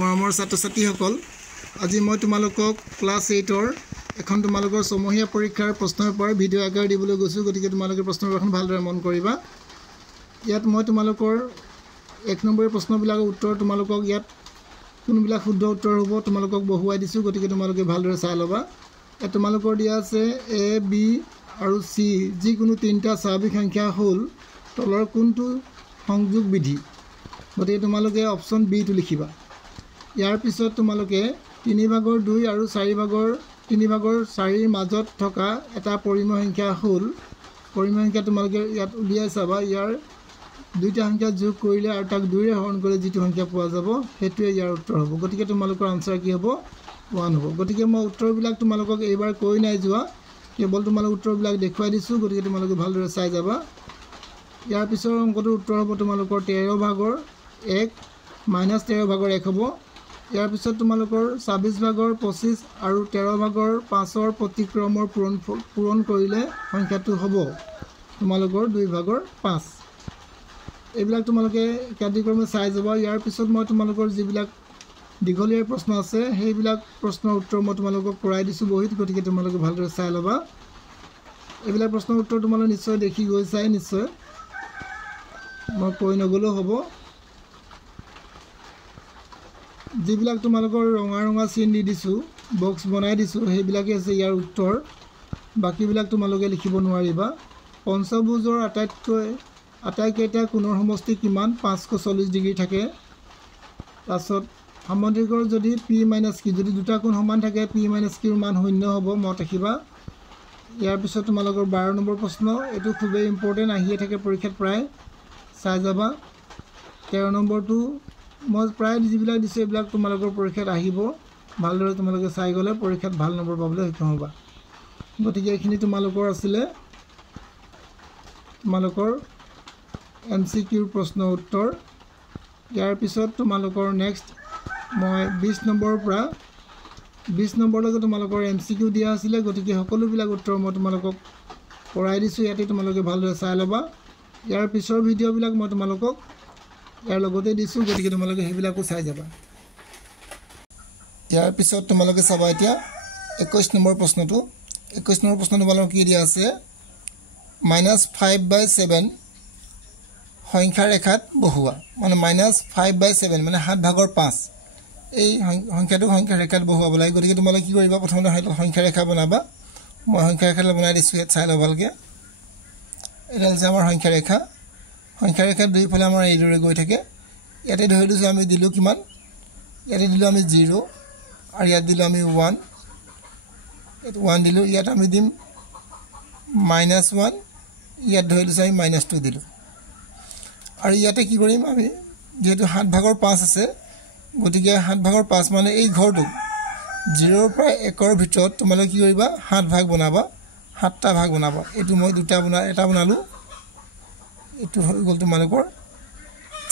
মৰমৰ ছাত্ৰ-ছাত্ৰীসকল আজি মই তোমালোকক ক্লাছ 8ৰ এখন তোমালোকৰ সমহীয়া পৰীক্ষাৰ প্ৰশ্নপত্ৰৰ ভিডিঅ' আকাৰ দিবলৈ গৈছো গতিকে তোমালোকে প্ৰশ্নপত্ৰখন ভালদৰে মন কৰিবা ইয়াত মই তোমালোকৰ 1 নম্বৰৰ প্ৰশ্নবিলাকৰ উত্তৰ তোমালোকক ইয়াত কোনবিলাক শুদ্ধ উত্তৰ হ'ব তোমালোকক বহুৱাই দিছো গতিকে তোমালোকে ভালদৰে চাই ল'বা ইয়াত তোমালোকৰ দিয়া আছে A B আৰু C যিকোনো তিনিটা স্বাভাৱিক সংখ্যা হ'ল তলৰ কোনটো সংযোগ বিধি গতিকে তোমালোকে অপচন বি টো লিখিবা ইয়াৰ পিছত তোমালোকে 3/2 আৰু 3/4 মাজত থকা এটা পৰিমেয় সংখ্যা হ'ল পৰিমেয় সংখ্যা তোমালোকে ইয়াত উলিয়াই চাবা ইয়াৰ দুইটা সংখ্যা যোগ কৰিলে আৰু তাক 2 ৰে হৰণ কৰিলে যিটো সংখ্যা পোৱা যাব হেতুৱে ইয়াৰ উত্তৰ হ'ব গতিকে তোমালোকৰ আনসাৰ কি হ'ব 1 হ'ব গতিকে মই উত্তৰবিলাক তোমালোকক এইবাৰ কৈ নাই যোৱা কেৱল তোমালোক উত্তৰবিলাক দেখুৱাই দিছো গতিকে তোমালোকে ভালদৰে চাই যাবা ইয়াৰ পিছৰ অংকটোৰ উত্তৰ হ'ব তোমালোকৰ 13/1 -13/1 হ'ব ইয়াৰ পিছত তোমালোকৰ 26/25 আৰু 13/5ৰ প্ৰতিক্ৰমৰ পূৰণ কৰিলে সংখ্যাটো হ'ব তোমালোকৰ 2/5 এইবিলাক তোমালোকে কাৰ্যক্ৰমে চাই যাবা ইয়াৰ পিছত মই তোমালোকৰ যিবিলাক দীঘলীয়া প্ৰশ্ন আছে সেইবিলাক প্ৰশ্নৰ উত্তৰ মই তোমালোকক কৰাই দিছো বহিত গতিকে তোমালোকে ভালদৰে চাই ল'বা এইবিলাক প্ৰশ্নৰ উত্তৰ তোমালোকে নিশ্চয় দেখি গৈছাই নিশ্চয় মই কৈ নগলেও হ'ব যিবিলাক তোমালোকৰ ৰঙা চিন দি দিছো বক্স বনাই দিছো সেইবিলাকে আছে ইয়াৰ উত্তৰ বাকিবিলাক তোমালোকে লিখিব নোৱাৰিবা পঞ্চভুজৰ আটাইকেইটা কোণৰ সমষ্টি কিমান 540 ডিগ্ৰী থাকে তাৰছত সামদ্ৰিকৰ যদি p - q যদি দুটা কোণ সমান থাকে p - q ৰ মান 0 হ'ব মত ৰাখিবা ইয়াৰ পিছত তোমালোকৰ 12 নম্বৰ প্ৰশ্ন এটো খুবেই ইম্পৰ্টেন্ট আহিয়ে থাকে পৰীক্ষাত প্ৰায় চাই যাবা 13 নম্বৰটো মই প্ৰায় যিবিলাক দিছে এইবিলাক তোমালোকৰ পৰীক্ষাত আহিব ভালদৰে তোমালোকে চাই গলে পৰীক্ষাত ভাল নম্বৰ পাবলৈ সক্ষম হ'বা গতিকে এইখিনি তোমালোকৰ আছিল তোমালোকৰ MCQ প্ৰশ্নৰ উত্তৰ ইয়াৰ পিছত তোমালোকৰ নেক্সট মই 20 নম্বৰৰ পৰা 20 নম্বৰলৈকে তোমালোকৰ MCQ দিয়া আছিল গতিকে সকলোবিলাক উত্তৰ মই তোমালোকক পঢ়াই দিছো ইয়াতে তোমালোকে ভালদৰে চাই ল'বা ইয়াৰ পিছৰ ভিডিঅ'বিলাক মই তোমালোকক ইয়াৰ লগতে দিছো গতিকে তোমালোকে হেবিলাকো চাই যাবা ইয়াৰ পিছত তোমালোকে চাবা এতিয়া 21 নম্বৰ প্ৰশ্নটো 21 নম্বৰ প্ৰশ্নটো তোমালোকক কি দিয়া আছে -5/7 সংখ্যা ৰেখাত বহুৱা মানে -5/7 মানে 7/5 এই সংখ্যাটো সংখ্যা ৰেখাত বহুৱাব লাগে গতিকে তোমালোকে কি কৰিবা প্ৰথমতে সংখ্যা ৰেখা বনাবা মই সংখ্যা ৰেখা বনাই দিছো ইয়াত চাই লবা ভালকে এটা আছে আমাৰ সংখ্যা ৰেখাৰ দুইফালে আমাৰ এইদৰে গৈ থাকে ইয়াতে ধৰি দিছো আমি দিলো কিমান ইয়াতে দিলো আমি 0 আৰু ইয়াত দিলো আমি 1 এটো 1 দিলো ইয়াত আমি দিম -1 ইয়াত ধৰি দিছো আমি -2 দিলো আৰু ইয়াতে কি কৰিম আমি যেহেতু 7/5 আছে গতিকে 7/5 মানে এই ঘৰটো 0 ৰ পৰা 1 ৰ ভিতৰত তোমালোকে কি কৰিবা 7 ভাগ বনাবা 7টা ভাগ বনাবা এটো মই দুটা এটা বনালো এটো হৈ গল তোমালোকৰ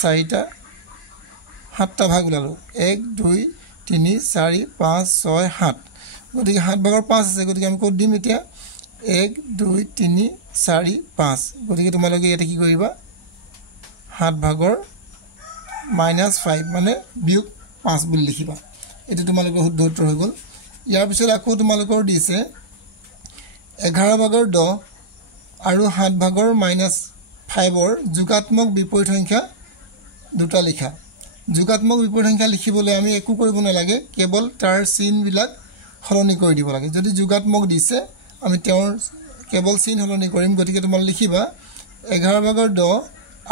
4টা 7টা ভাগ ওলালো 1 2 3 4 5 6 7 গতিকে 7/5 আছে গতিকে আমি কোড দিম এতিয়া 1 2 3 4 5 গতিকে তোমালোকে ইয়াতে কি কৰিবা 7/5 মানে বিয়োগ 5 বুলি লিখিবা এটো তোমালোকৰ শুদ্ধ উত্তৰ হৈ গল ইয়াৰ পিছত আকৌ তোমালোকৰ দিছে 11/10 আৰু 7/-5ৰ যোগাত্মক বিপৰীত সংখ্যা দুটা লিখা যোগাত্মক বিপৰীত সংখ্যা লিখিবলৈ আমি একো কৰিব নালাগে কেৱল তাৰ চিন বিলাক হলনি কৰি দিব লাগে যদি যোগাত্মক দিছে আমি তেওঁৰ কেৱল চিন হলনি কৰিম গতিকে তোমালোকে লিখিবা 11/10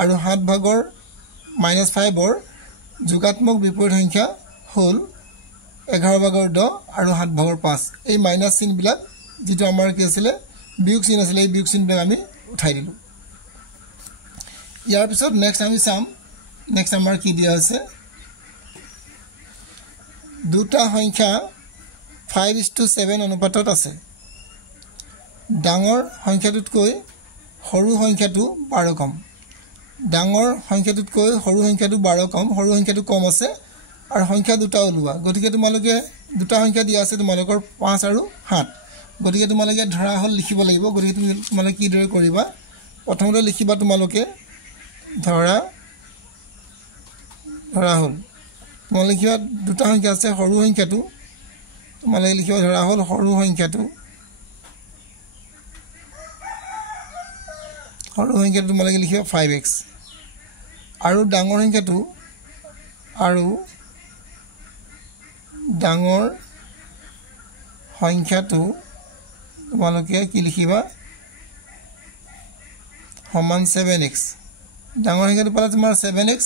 আৰু 7/-5ৰ যোগাত্মক বিপৰীত সংখ্যা হ'ল 11/10 আৰু 7/5 এই মাইনাস চিন বিলাক যেটো আমাৰ কি আছিল বিয়োগ চিন আছিল এই বিয়োগ চিন বিলাক আমি উঠাই দিলো ইয়াৰ পিছত নেক্সট আমি চাম নেক্সট আমাৰ কি দিয়া আছে দুটা সংখ্যা 5:7 অনুপাতত আছে ডাঙৰ সংখ্যাটোতকৈ সৰু সংখ্যাটো 12 কম ডাঙৰ সংখ্যাটোতকৈ সৰু সংখ্যাটো 12 কম সৰু সংখ্যাটো কম আছে আৰু সংখ্যা দুটা ওলোৱা গতিকে তোমালোকে দুটা সংখ্যা দিয়া আছে তোমালোকৰ 5 আৰু 7 গতিকে তোমালোকে ধৰা হল লিখিব লাগিব গতিকে তোমালোকে কি দৰে কৰিবা প্ৰথমতে লিখিবা তোমালোকে ধৰা হল তোমালোকে লিখিবা দুটা সংখ্যা আছে সৰু সংখ্যাটো তোমালোকে লিখিবা ধৰা হ'ল সৰু সংখ্যাটো তোমালোকে লিখিবা 5x আৰু ডাঙৰ সংখ্যাটো তোমালোকে কি লিখিবা সমান 7x ডাঙৰ সংখ্যাটো পালা তোমাৰ 7x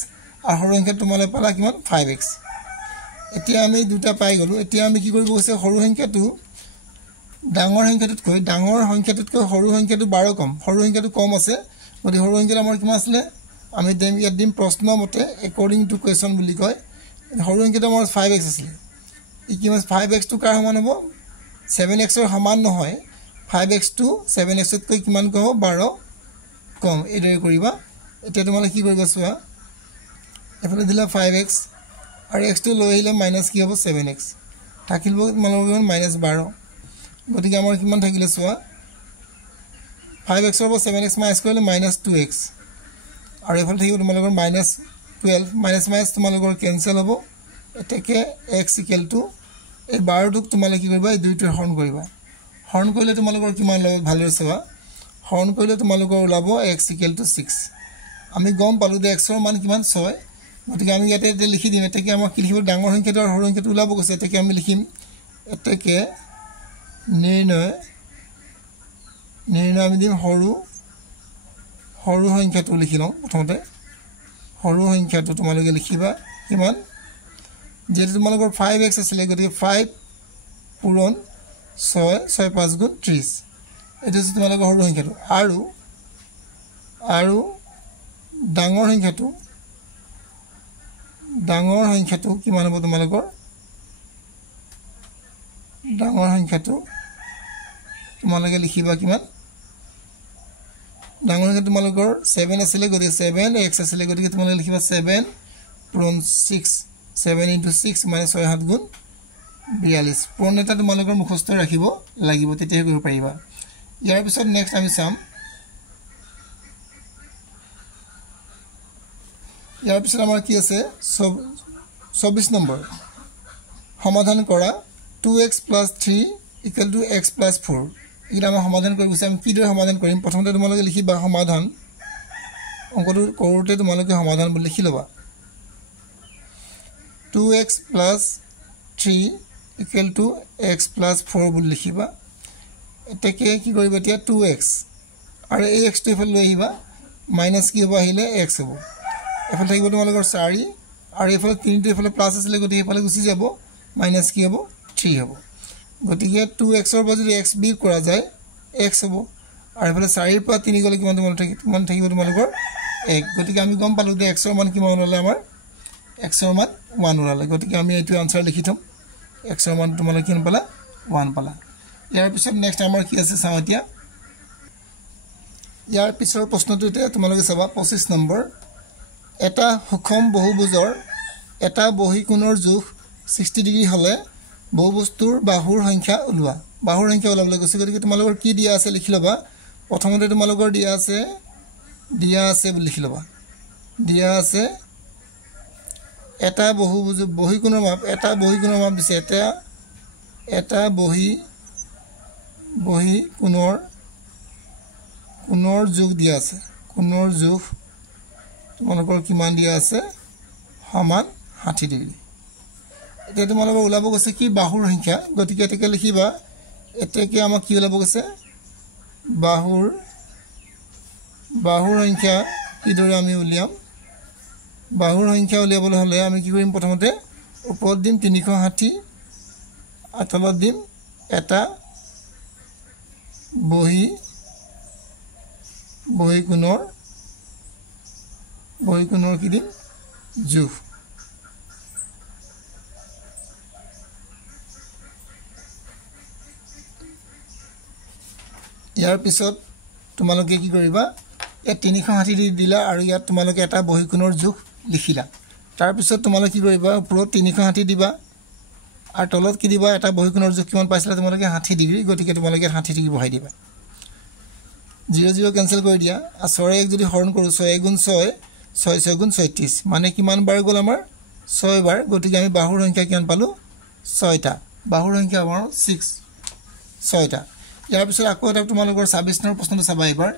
আৰু সৰু সংখ্যাটো তোমালোকে পালা কিমান 5x এতিয়া আমি দুটা পাই গলো এতিয়া আমি কি কৰিব গৈছে সৰু সংখ্যাটো ডাঙৰ সংখ্যাটোতকৈ সৰু সংখ্যাটো 12 কম সৰু সংখ্যাটো কম আছে গতি সৰু সংখ্যাটো আমাৰ কিমান আছিল আমি ইয়াত দিম প্ৰশ্ন মতে according to question বুলি কয় সৰু সংখ্যাটো আমাৰ 5x আছিল ই কিমান 5x টো কাৰ সমান হ'ব 7x ৰ সমান নহয় 5x টো 7x তকৈ কিমান কম 12 কম এদৰে কৰিবা এতিয়া তোমালোকে কি কৰিবা চোৱা এফালে দিলা 5x আৰু x টো লৈ আহিলে মাইনাস কি হ'ব 7x থাকিল তোমালোকৰ -12 গতিকে আমাৰ কিমান থাকিলে চোৱা 5x ৰ পৰা 7x মাইনাস কৰিলে -2x আৰু এফালে থাকিব তোমালোকৰ -12 মাইনাস তোমালোকৰ কেনসেল হ'ব এতেকে x এই 12 টোক তোমালোকে কি কৰিবা এই দুইটোৰ হৰণ কৰিবা হৰণ কৰিলে তোমালোকৰ কিমান লব ভালৰে চোৱা হৰণ কৰিলে তোমালোকৰ ওলাব x = 6 আমি গম পালো যে x ৰ মান কিমান 6 গতিকে আমি ইয়াতে লিখি দিম এতেকে আমাৰ কি লিখিব ডাঙৰ সংখ্যাটো আৰু সৰু সংখ্যাটো ওলাব গৈছে এতেকে আমি লিখিম এতেকে নিৰ্ণয় আমি দিম সৰু সংখ্যাটো লিখি লওঁ প্ৰথমতে সৰু সংখ্যাটো তোমালোকে লিখিবা কিমান যেটো তোমালোকৰ 5x আছিল গতিকে 5 পূৰণ 6 5 গুণ 30 এটো তোমালোকৰ সৰু সংখ্যাটো আৰু ডাঙৰ সংখ্যাটো কিমান হ'ব তোমালোকৰ ডাঙৰ সংখ্যাটো তোমালোকে লিখিবা কিমান ডাঙৰ সংখ্যাটো তোমালোকৰ 7 আছিল গতিকে 7x আছিল গতিকে তোমালোকে লিখিবা 7 পূৰণ 6 7 * 6 - 6 7 গুণ 42 পূৰণ এটা তোমালোকৰ মুখস্থ ৰাখিব লাগিব তেতিয়া কৰিব পাৰিবা ইয়াৰ পিছত নেক্সট আমি চাম ইয়াৰ পিছত আমাৰ কি আছে 24 নম্বৰ সমাধান কৰা 2x + 3 = x + 4 এটা আমি সমাধান কৰিব বিচাৰিম আমি কি দৰে সমাধান কৰিম প্ৰথমতে তোমালোকে লিখিবা সমাধান অংকটো কৰোতে তোমালোকে সমাধান বুলি লিখি লবা 2x + 3 = x + 4 বুলি লিখিবা এতেকে কি কৰিবা এতিয়া 2x আৰু এই x টো ইফালে লৈ আহিবা মাইনাস কি হ'ব আহিলে x হ'ব এফালে থাকিব তোমালোকৰ 4 আৰু এফালে 3 টো এফালে প্লাস আছিল গতিকে এফালে গুচি যাব মাইনাস কি হ'ব 3 হ'ব গতিকে 2x ৰ পৰা যদি x বিয়োগ কৰা যায় x হ'ব আৰু এফালে 4 ৰ পৰা 3 গলে কিমান থাকিব তোমালোকৰ 1 গতিকে আমি গম পালো যে x ৰ মান কিমান ওলালে আমাৰ x ৰ মান 1 ওলালে গতিকে আমি এইটো আনসাৰ লিখি থম x ৰ মান তোমালোকে কিমান পালা 1 পালা ইয়াৰ পিছত নেক্সট আমাৰ কি আছে চাও এতিয়া ইয়াৰ পিছৰ প্ৰশ্নটো এতিয়া তোমালোকে চাবা 25 নম্বৰ এটা সুষম বহুভুজৰ এটা বহিকোণৰ জোখ 60 ডিগ্ৰী হলে বহুবস্তুৰ বাহুৰ সংখ্যা ওলাবলৈ কৈছে গতিকে তোমালোকৰ কি দিয়া আছে লিখি লবা প্ৰথমতে তোমালোকৰ দিয়া আছে বুলি লিখি লবা দিয়া আছে এটা বহিকোণৰ মাপ দিছে এটা কোণৰ জোখ দিয়া আছে কোণৰ জোখ তোমালোকৰ কিমান দিয়া আছে সমান 60 ডিগ্ৰী এতিয়া তোমালোকৰ ওলাব গৈছে কি বাহুৰ সংখ্যা গতিকে এতেকে লিখিবা এতেকে আমাক কি ওলাব গৈছে বাহুৰ সংখ্যা কিদৰে আমি উলিয়াম বাহুৰ সংখ্যা উলিয়াবলৈ হলে আমি কি কৰিম প্ৰথমতে ওপৰত দিম 360 আৰু তলত দিম এটা বহিকোণৰ কি দিম জোখ ইয়াৰ পিছত তোমালোকে কি কৰিবা এই 360 দিলা আৰু ইয়াত তোমালোকে এটা বহিকোণৰ জোখ লিখিলা তাৰ পিছত তোমালোকে কি কৰিবা ওপৰত 360 দিবা আৰু তলত কি দিবা এটা বহিকোণৰ জোখ কিমান পাইছিলা তোমালোকে 60 ডিগ্ৰী গতিকে তোমালোকে 60 ডিগ্ৰী বহাই দিবা 0 0 কেনসেল কৰি দিয়া আৰু 6 যদি হৰণ কৰো 6 * 6 6 6 * 36 মানে কিমান বাৰ গল আমাৰ 6 বাৰ গতিকে আমি বাহুৰ সংখ্যা কিমান পালো 6টা বাহুৰ সংখ্যা আমাৰ 6 6টা ইয়াৰ পিছত আকৌ এটা তোমালোকৰ 26 নম্বৰ প্ৰশ্নটো চাবা এবাৰ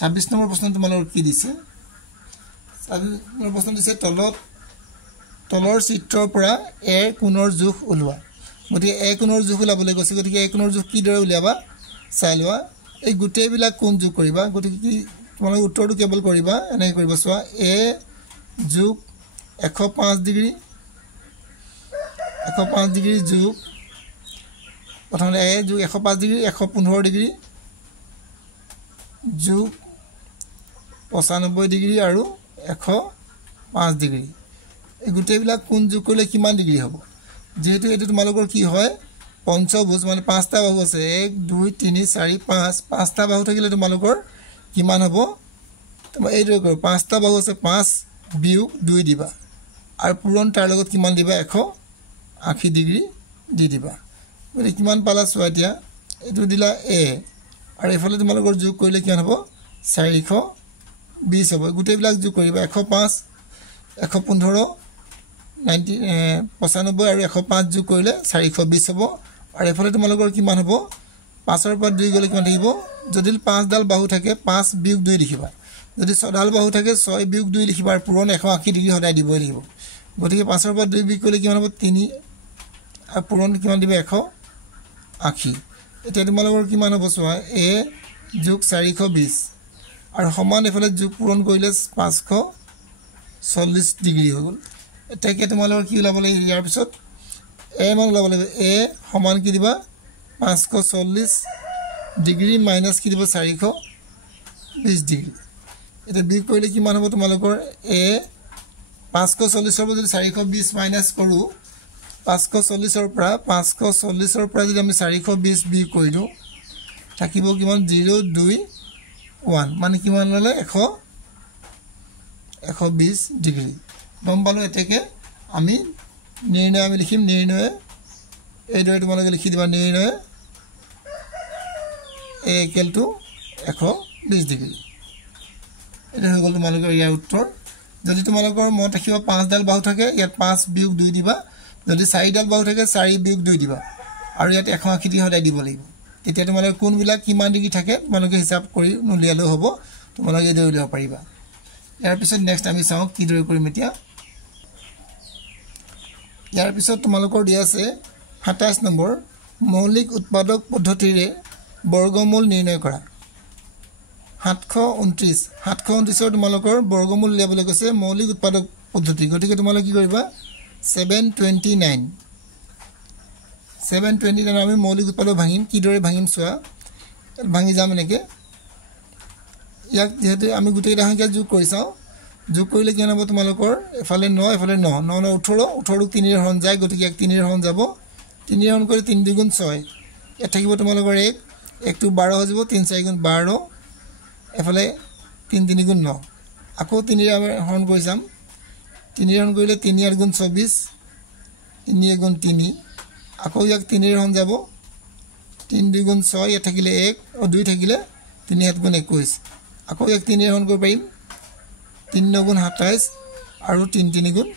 26 নম্বৰ প্ৰশ্ন তোমালোকৰ কি দিছে 26 নম্বৰ প্ৰশ্ন দিছে তলৰ চিত্ৰৰ পৰা এ কোণৰ জোখ উলিওৱা গতিকে এ কোণৰ জোখ উলিয়াবলৈ কৈছে গতিকে এ কোণৰ জোখ কি দৰে উলিয়াবা চাই লোৱা এই গোটেইবিলাক কোণ যোগ কৰিবা গতিকে কি তোমালোকে উত্তৰটো কেৱল কৰিবা এনে কৰিবা চোৱা এ যোগ 105 ডিগ্ৰী 105 ডিগ্ৰী যোগ প্ৰথমে এ যোগ 105 ডিগ্ৰী 115 ডিগ্ৰী যোগ 95 ডিগ্ৰী আৰু 105 ডিগ্ৰী এই গোটেইবিলাক কোণ যোগ কৰিলে কিমান ডিগ্ৰী হ'ব যেহেতু এটো তোমালোকৰ কি হয় পঞ্চভুজ মানে পাঁচটা বাহু আছে 1 2 3 4 5 পাঁচটা বাহু থাকিলে তোমালোকৰ কিমান হ'ব তোমাৰ এইটো কৰ পাঁচটা বাহু আছে 5 বিয়োগ 2 দিবা আৰু পূৰণ তাৰ লগত কিমান দিবা 180 ডিগ্ৰী দি দিবা মানে কিমান পালা চোৱা এতিয়া এটো দিলা এ আৰু এফালে তোমালোকৰ যোগ কৰিলে কিমান হ'ব 420 হ'ব গোটেইবিলাক যোগ কৰিবা 105 115 95 আৰু 105 যোগ কৰিলে 420 হ'ব আৰু এফালে তোমালোকৰ কিমান হ'ব 5 ৰ পৰা 2 গলে কিমান থাকিব যদি 5 ডাল বাহু থাকে 5 বিয়োগ 2 লিখিবা যদি 6 ডাল বাহু থাকে 6 বিয়োগ 2 লিখিবা আৰু পূৰণ 180 ডিগ্ৰী হদাই দিব লাগিব গতিকে 5 ৰ পৰা 2 বিয়োগ কৰিলে কিমান হ'ব 3 আৰু পূৰণ কিমান দিব 180 এতিয়া তোমালোকৰ কিমান হ'ব চোৱা a যোগ 420 আৰু সমান এফালে যোগ পূৰণ কৰিলে 540 ডিগ্ৰী হৈ গ'ল এটাকে তোমালোকৰ কি ওলাব লাগিব ইয়াৰ পিছত a মান ওলাব লাগিব a সমান কি দিবা 540 ডিগ্ৰী মাইনাস কি দিব 420 ডিগ্ৰী এটা বিয়োগ কৰিলে কিমান হ'ব তোমালোকৰ a 540 ৰ পৰা যদি 420 মাইনাস কৰো 540 ৰ পৰা যদি আমি 420 বিয়োগ কৰি দিও থাকিব কিমান 021 মানে কিমান ললে 120 ডিগ্ৰী গম পালো এটাকে আমি নিৰ্ণয় আমি লিখিম নিৰ্ণয় এই দৰে তোমালোকে লিখি দিবা নিৰ্ণয় a = 120 ডিগ্ৰী এটা হৈ গ'ল তোমালোকৰ ইয়াৰ উত্তৰ যদি তোমালোকৰ মত ৰাখিব 5 ডাল বাহু থাকে ইয়াত 5 বিয়োগ 2 দিবা যদি 4 ডাল বাহু থাকে 4 বিয়োগ 2 দিবা আৰু ইয়াত 180 ডিগ্ৰী হদাই দিব লাগিব তেতিয়া তোমালোকৰ কোনবিলাক কিমান ডিগ্ৰী থাকে তোমালোকে হিচাপ কৰি নুলিয়ালেও হ'ব তোমালোকে এই দৰে উলিয়াব পাৰিবা ইয়াৰ পিছত নেক্সট আমি চাও কি দৰে কৰিম এতিয়া ইয়াৰ পিছত তোমালোকৰ দিয়া আছে 27 নম্বৰ মৌলিক উৎপাদক পদ্ধতিৰে বৰ্গমূল নিৰ্ণয় কৰা 729 ৰ তোমালোকৰ বৰ্গমূল উলিয়াবলৈ কৈছে মৌলিক উৎপাদক পদ্ধতি গতিকে তোমালোকে কি কৰিবা 729 আমি মৌলিক উৎপাদক ভাঙিম কি দৰে ভাঙিম চোৱা ভাঙি যাম এনেকে ইয়াক যেহেতু আমি গোটেইটা সংখ্যা যোগ কৰি চাও যোগ কৰিলে কি হ'ব তোমালোকৰ এফালে 9 এফালে 9 9 18 18 ক 3 ৰ হৰণ যায় গতিকে 1 3 ৰ হৰণ যাব 3 ৰ হৰণ কৰি 3 2 গুণ 6 এটা থাকিব তোমালোকৰ 1 1 টো 12 হৈ যাব 3 4 গুণ 12 এফালে 3 3 গুণ 9 আকৌ 3 ৰ হৰণ কৰি যাম 3 ৰ হৰণ কৰিলে 3 8 গুণ 24 3 1 গুণ 3 আকৌ ইয়াক 3 ৰ হৰণ যাব 3 2 গুণ 6 এটা থাকিলে 1 আৰু 2 থাকিলে 3 7 গুণ 21 আকৌ ইয়াক 3 ৰ হৰণ কৰিব পাৰিম 3 9 গুণ 27 আৰু 3 3 গুণ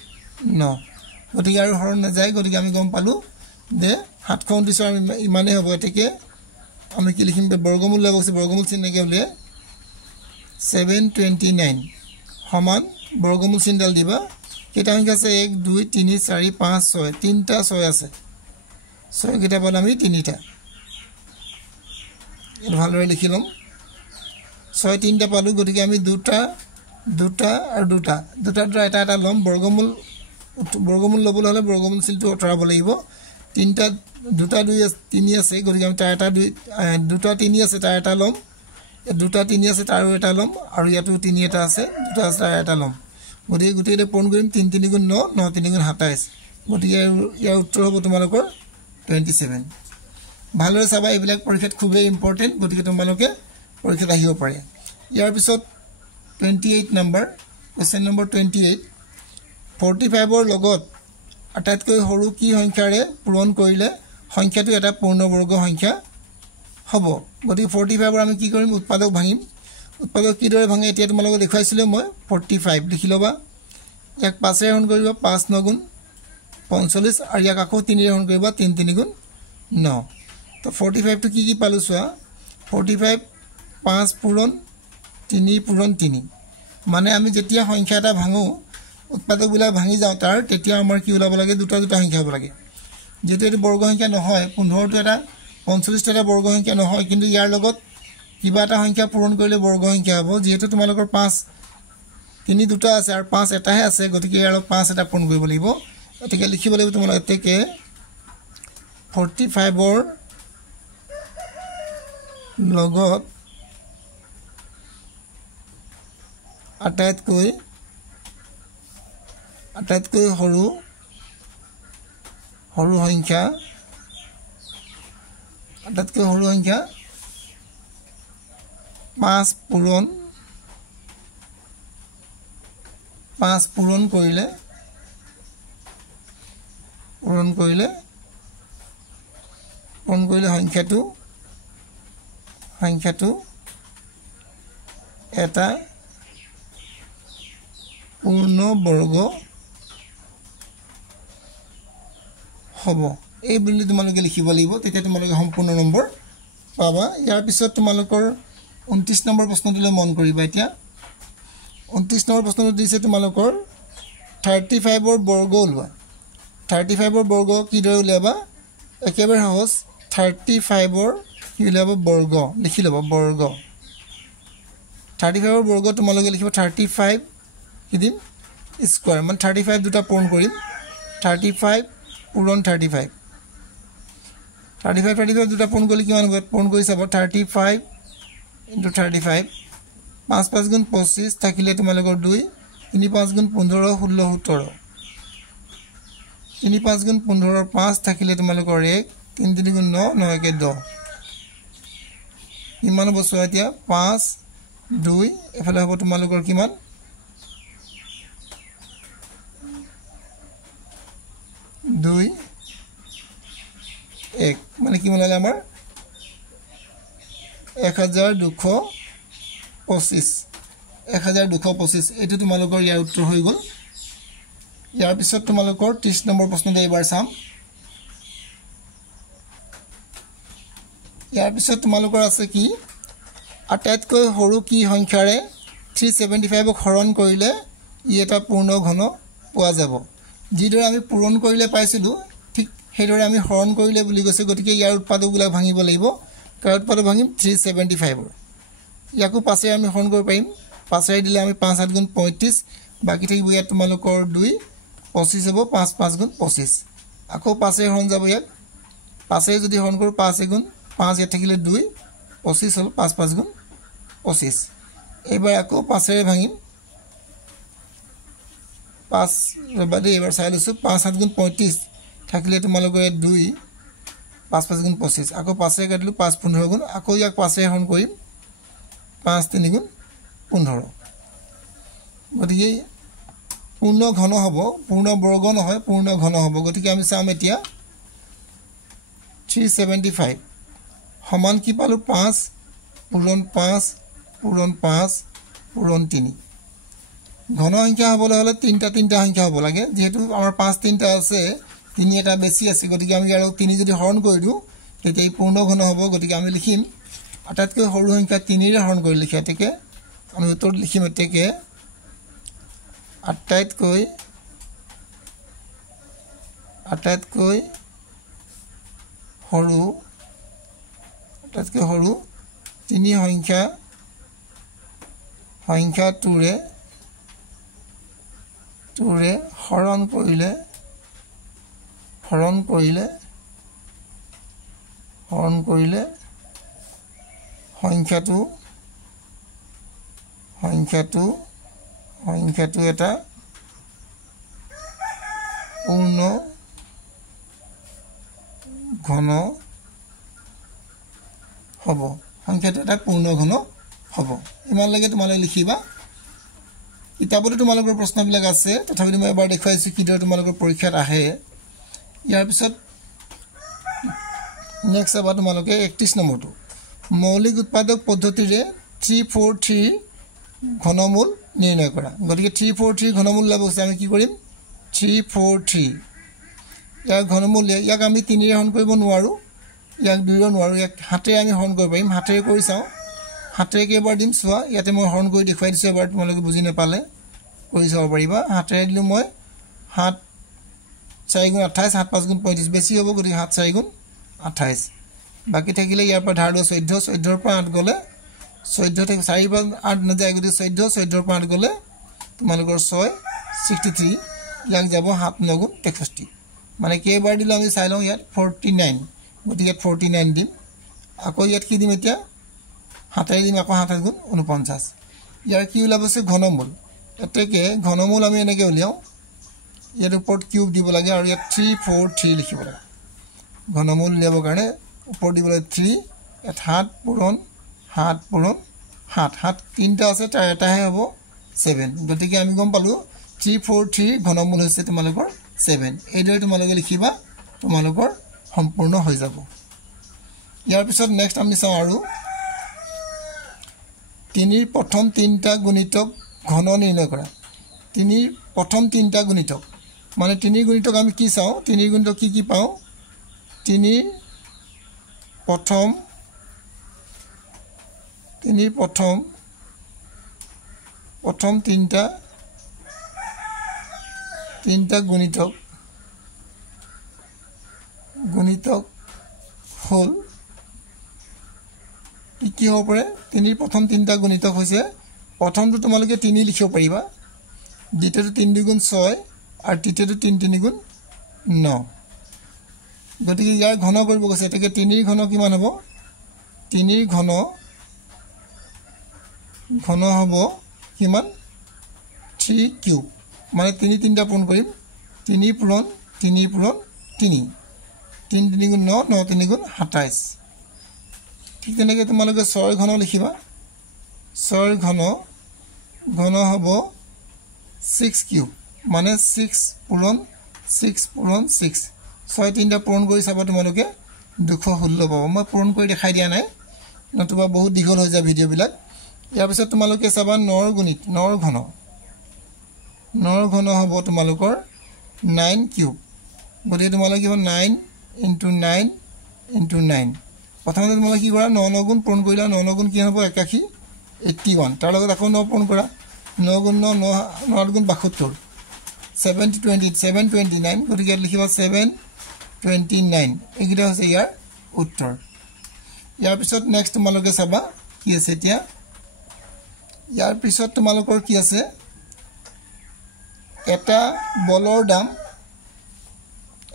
9 গতিকে আৰু হৰণ না যায় গতিকে আমি গম পালো যে 729 আমি ইমানে হ'ব এটাকে আমি কি লিখিম বৰ্গমূল লাগছে বৰ্গমূল চিহ্নকে উলিয়াই 729 সমান বৰ্গমূল চিহ্নডাল দিবা কেটা সংখ্যা আছে 1 2 3 4 5 6 তিনটা 6 আছে 6 কেটা পালে আমি তিনিটা এর ভালৰে লিখি লম 6 তিনটা পালো গতিকে আমি দুটা আৰু দুটা এটা লম বৰ্গমূল লবলৈ হলে বৰ্গমূল চিহ্নটো অতৰাব লাগিব তিনটা দুটা 2 3 আছে গতিকে আমি এটা দুটা 3 আছে তাৰ এটা লম দুটা 3 আছে তাৰ এটা লম আৰু ইয়াতো 3 এটা আছে দুটা আছে তাৰ এটা লম গতিকে গোটেইটা পূৰণ কৰিম 3 3 গুণ 9 9 3 গুণ 27 গতিকে ইয়াৰ উত্তৰ হ'ব তোমালোকৰ 27 ভালৰে চাবা এইবিলাক পৰীক্ষাত খুবেই ইম্পৰ্টেন্ট গতিকে তোমালোকে পৰীক্ষাত আহিব পাৰে ইয়াৰ পিছত 28 নম্বৰ কোৱেশ্চন নম্বৰ 28 45 ৰ লগত আটাইতকৈ সৰু কি সংখ্যাৰে পূৰণ কৰিলে সংখ্যাটো এটা পূৰ্ণবৰ্গ সংখ্যা হ'ব গতিকে 45 ৰ আমি কি কৰিম উৎপাদক ভাঙিম উৎপাদক কি দৰে ভাঙে এতিয়া তোমালোকক দেখাইছিলো মই 45 লিখি লবা ইয়াক 5 হৰণ কৰিব 5 9 গুণ 45 আৰু ইয়াক আকৌ 3 হৰণ কৰিব 3 3 গুণ 9 তো 45 টো কি পালো চোৱা 45 5 পূৰণ 3 পূৰণ 3 মানে আমি যেতিয়া সংখ্যা এটা ভাঙো উৎপাদক বিলাক ভাঙি যাও তাৰ তেতিয়া আমাৰ কি ওলাব লাগে দুটা দুটা সংখ্যা হ'ব লাগে যেটো এটো বৰ্গ সংখ্যা নহয় 15 টো এটা 45 টা বৰ্গ সংখ্যা নহয় কিন্তু ইয়াৰ লগত কিবা এটা সংখ্যা পূৰণ কৰিলে বৰ্গ সংখ্যা হ'ব যেটো তোমালোকৰ 5 3 দুটা আছে আৰু 5 এটাহে আছে গতিকে ইয়াৰ 5 এটা পূৰণ কৰিব লাগিব গতিকে লিখিব লাগিব তোমালোকে এতেকে 45 ৰ লগত আটাইতকৈ সৰু সংখ্যা 5 পূৰণ কৰিলে সংখ্যাটো এটা পূৰ্ণ বৰ্গ হ'ব এই বুলি তোমালোকে লিখিব লাগিব তেতিয়া তোমালোকে সম্পূৰ্ণ নম্বৰ পাবা ইয়াৰ পিছত তোমালোকৰ 29 নম্বৰ প্ৰশ্নটোলৈ মন কৰিবা এতিয়া 29 নম্বৰ প্ৰশ্নটো দিছে তোমালোকৰ 35 ৰ বৰ্গ ওলোৱা 35 ৰ বৰ্গ কিদৰে উলিয়াবা একেবাৰে সহজ 35 ৰ কি উলিয়াব বৰ্গ লিখি লবা বৰ্গ 35 ৰ বৰ্গ তোমালোকে লিখিব 35 কি দিম স্কয়াৰ মানে 35 দুটা পূৰণ কৰিম 35 পূৰণ 35 দুটা পূৰণ কৰিলে কিমান হ'ব পূৰণ কৰি চাব 35 * 35 5 5 গুণ 25 থাকিলে তোমালোকৰ 2 3 5 গুণ 15 16 17 3 5 গুণ 15 5 থাকিলে তোমালোকৰ 1 3 3 গুণ 9 9 1 10 কিমান হ'ব চোৱা এতিয়া 5 2 এফালে হ'ব তোমালোকৰ কিমান 2 1 মানে কি মনালে আমাৰ 1225 এটো তোমালোকৰ ইয়াৰ উত্তৰ হৈ গল ইয়াৰ পিছত তোমালোকৰ 30 নম্বৰ প্ৰশ্নটো এবাৰ চাম ইয়াৰ পিছত তোমালোকৰ আছে কি আটাইতকৈ সৰু কি সংখ্যাৰে 375 ক হৰণ কৰিলে ই এটা পূৰ্ণ ঘন পোৱা যাব যিদৰে আমি পূৰণ কৰিলে পাইছিলো ঠিক হেদৰে আমি হৰণ কৰিলে বুলি কৈছে গতিকে ইয়াৰ উৎপাদকবিলাক ভাঙিব লাগিব কাৰ উৎপাদক ভাঙিম 375 ৰ ইয়াকো পাছে আমি হৰণ কৰিব পাৰিম পাছে দিলে আমি 5 7 গুণ 35 বাকি থাকিব ইয়াত তোমালোকৰ 2 25 হ'ব 5 5 গুণ 25 আকৌ পাছে হৰণ যাব ইয়াত পাছে যদি হৰণ কৰো 5 গুণ 5 ইয়াত থাকিলে 2 25 হল 5 5 গুণ 25 এবাৰ আকৌ পাছেৰে ভাঙিম 5 ৰবাদে এবাৰ চাই লৈছো 5 7 গুণ 35 থাকিলে তোমালোকৰ 2 5 5 গুণ 25 আকৌ পাছে কাটিলো 5 15 গুণ আকৌ ইয়াক পাছে হৰণ কৰিম 5 3 গুণ 15 গতিকে পূৰ্ণ ঘন হ'ব পূৰ্ণ বৰ্গ নহয় পূৰ্ণ ঘন হ'ব গতিকে আমি চাম এতিয়া 375 সমান কি পালো 5 পূৰণ 5 পূৰণ 5 পূৰণ 3 ঘন সংখ্যা হ'বলৈ হলে তিনটা সংখ্যা হ'ব লাগে যেহেতু আমাৰ 5 তিনটা আছে 3 এটা বেছি আছে গতিকে আমি আৰু 3 যদি হৰণ কৰি দিও তেতিয়া এই পূৰ্ণ ঘন হ'ব গতিকে আমি লিখিম আটাইতকৈ সৰু সংখ্যা 3 ৰে হৰণ কৰি লিখা থাকে আমি উত্তৰ লিখিম এতেকে আটাইতকৈ সৰু 3 সংখ্যাটোৰে হৰণ কৰিলে সংখ্যাটো এটা পূৰ্ণ ঘন হ'ব সংখ্যাটো এটা পূৰ্ণ ঘন হ'ব ইমান লাগে তোমালোকে লিখিবা কিতাপতে তোমালোকৰ প্ৰশ্নবিলাক আছে তথাপি মই এবাৰ দেখাইছো কিদৰে তোমালোকৰ পৰীক্ষাত আহে ইয়াৰ পিছত নেক্সট আবা তোমালোকে 31 নম্বৰটো মৌলিক উৎপাদক পদ্ধতিৰে 343 ঘনমূল নিৰ্ণয় কৰা গতিকে 343 ঘনমূল ওলাব হৈছে আমি কি কৰিম 343 ইয়াৰ ঘনমূল ইয়াক আমি 3 ৰে হৰণ কৰিব নোৱাৰো ইয়াক 2 ৰে নোৱাৰো ইয়াক 7 ৰে আমি হৰণ কৰিব পাৰিম 7 ৰে কৰি চাও 7 ৰে কেইবাৰ দিম চোৱা ইয়াতে মই হৰণ কৰি দেখুৱাই দিছো এবাৰ তোমালোকে বুজি নাপালে কৰি চাব পাৰিবা 7 ৰে দিলো মই 7 4 গুণ 28 7 5 গুণ 35 বেছি হ'ব গতিকে 7 4 গুণ 28 বাকি থাকিলে ইয়াৰ পৰা ধাৰ 14 14 ৰ পৰা 8 গলে 14 থেকে 4 পৰা 8 না যায় গতিকে 14 14 ৰ পৰা 8 গলে তোমালোকৰ 6 63 ইয়াক যাব 7 9 গুণ 63 মানে কেইবাৰ দিলে আমি চাই লওঁ ইয়াত 49 গতিকে 49 দিম আকৌ ইয়াত কি দিম এতিয়া 7 দিম আকৌ 7 গুণ 49 ইয়াৰ কি ওলাবছে ঘনমূল এতেকে ঘনমূল আমি এনেকে উলিয়াও ইয়াৰ ওপৰত কিউব দিব লাগে আৰু ইয়াত 343 লিখিব লাগে ঘনমূল উলিয়াব কাৰণে ওপৰত দিব লাগে 3 ইয়াত 7 পূৰণ 7 পূৰণ 7 7 তিনটা আছে তাৰ এটাহে হ'ব 7 গতিকে আমি গম পালো 343 ঘনমূল হৈছে তোমালোকৰ 7 এইদৰে তোমালোকে লিখিবা তোমালোকৰ সম্পূৰ্ণ হৈ যাব ইয়াৰ পিছত নেক্সট আমি চাওঁ আৰু 3 ৰ প্ৰথম তিনটা গুণিতক ঘন নিৰ্ণয় কৰা 3 ৰ প্ৰথম তিনটা গুণিতক মানে 3 গুণিতক আমি কি চাওঁ 3 গুণিতক কি পাওঁ 3 প্ৰথম 3 প্ৰথম তিনটা গুণিতক হল কি হ'ব পাৰে 3 প্ৰথম তিনটা গুণিতক হৈছে প্ৰথমটো তোমালোকে 3 লিখিব পাৰিবা দ্বিতীয়টো 3 2 গুণ 6 আৰু তৃতীয়টো 3 3 গুণ 9 গতিকে ইয়াৰ ঘন কৰিব গৈছে এটাকে 3 ৰ ঘন কিমান হ'ব 3 ৰ ঘন হ'ব কিমান 3 কিউব মানে 3 তিনটা পূৰণ কৰিম 3 পূৰণ 3 পূৰণ 3 3 3 গুণ 9 9 3 গুণ 27 ঠিক তেনেকৈ তোমালোকে 6 ৰ ঘন লিখিবা 6 ৰ ঘন হ'ব 6 কিউব মানে 6 পূৰণ 6 6 তিনটা পূৰণ কৰি চাবা তোমালোকে 216 পাব মই পূৰণ কৰি দেখাই দিয়া নাই নতুবা বহুত দীঘল হৈ যায় ভিডিও বিলাক ইয়াৰ পিছত তোমালোকে চাবা 9 ৰ গুণিত 9 ৰ ঘন হ'ব তোমালোকৰ 9 কিউব গতিকে তোমালোকে 9 * 9 * 9 প্ৰথমতে তোমালোকে কি কৰা 9 9 গুণ পূৰণ কৰিলা 9 9 গুণ কি হ'ব 81 81 তাৰ লগত আকৌ 9 পূৰণ কৰা 9 গুণ 9 9 গুণ 72 729 গতিকে লিখিবা 729 এইকেইটা হৈছে ইয়াৰ উত্তৰ ইয়াৰ পিছত নেক্সট তোমালোকে চাবা কি আছে এতিয়া ইয়াৰ পিছত তোমালোকৰ কি আছে এটা বলৰ দাম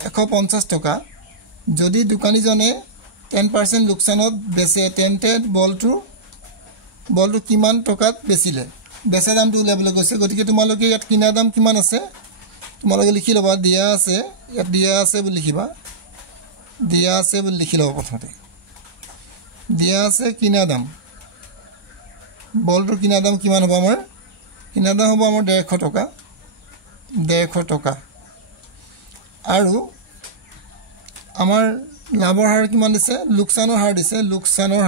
150 টকা যদি দোকানীজনে 10% লোকসানত বেচে তেন্তে বলটো কিমান টকাত বেচিলে বেচা দামটো উলিয়াবলৈ কৈছে গতিকে তোমালোকে ইয়াত কিনা দাম কিমান আছে তোমালোকে লিখি লবা দিয়া আছে ইয়াত দিয়া আছে বুলি লিখিবা দিয়া আছে বুলি লিখি লবা প্ৰথমতে দিয়া আছে কিনা দাম বলটোৰ কিনা দাম কিমান হ'ব আমাৰ কিনা দাম হ'ব আমাৰ 150 টকা 150 টকা আৰু আমাৰ লাভৰ হাৰ কিমান দিছে লোকসানৰ হাৰ দিছে লোকসানৰ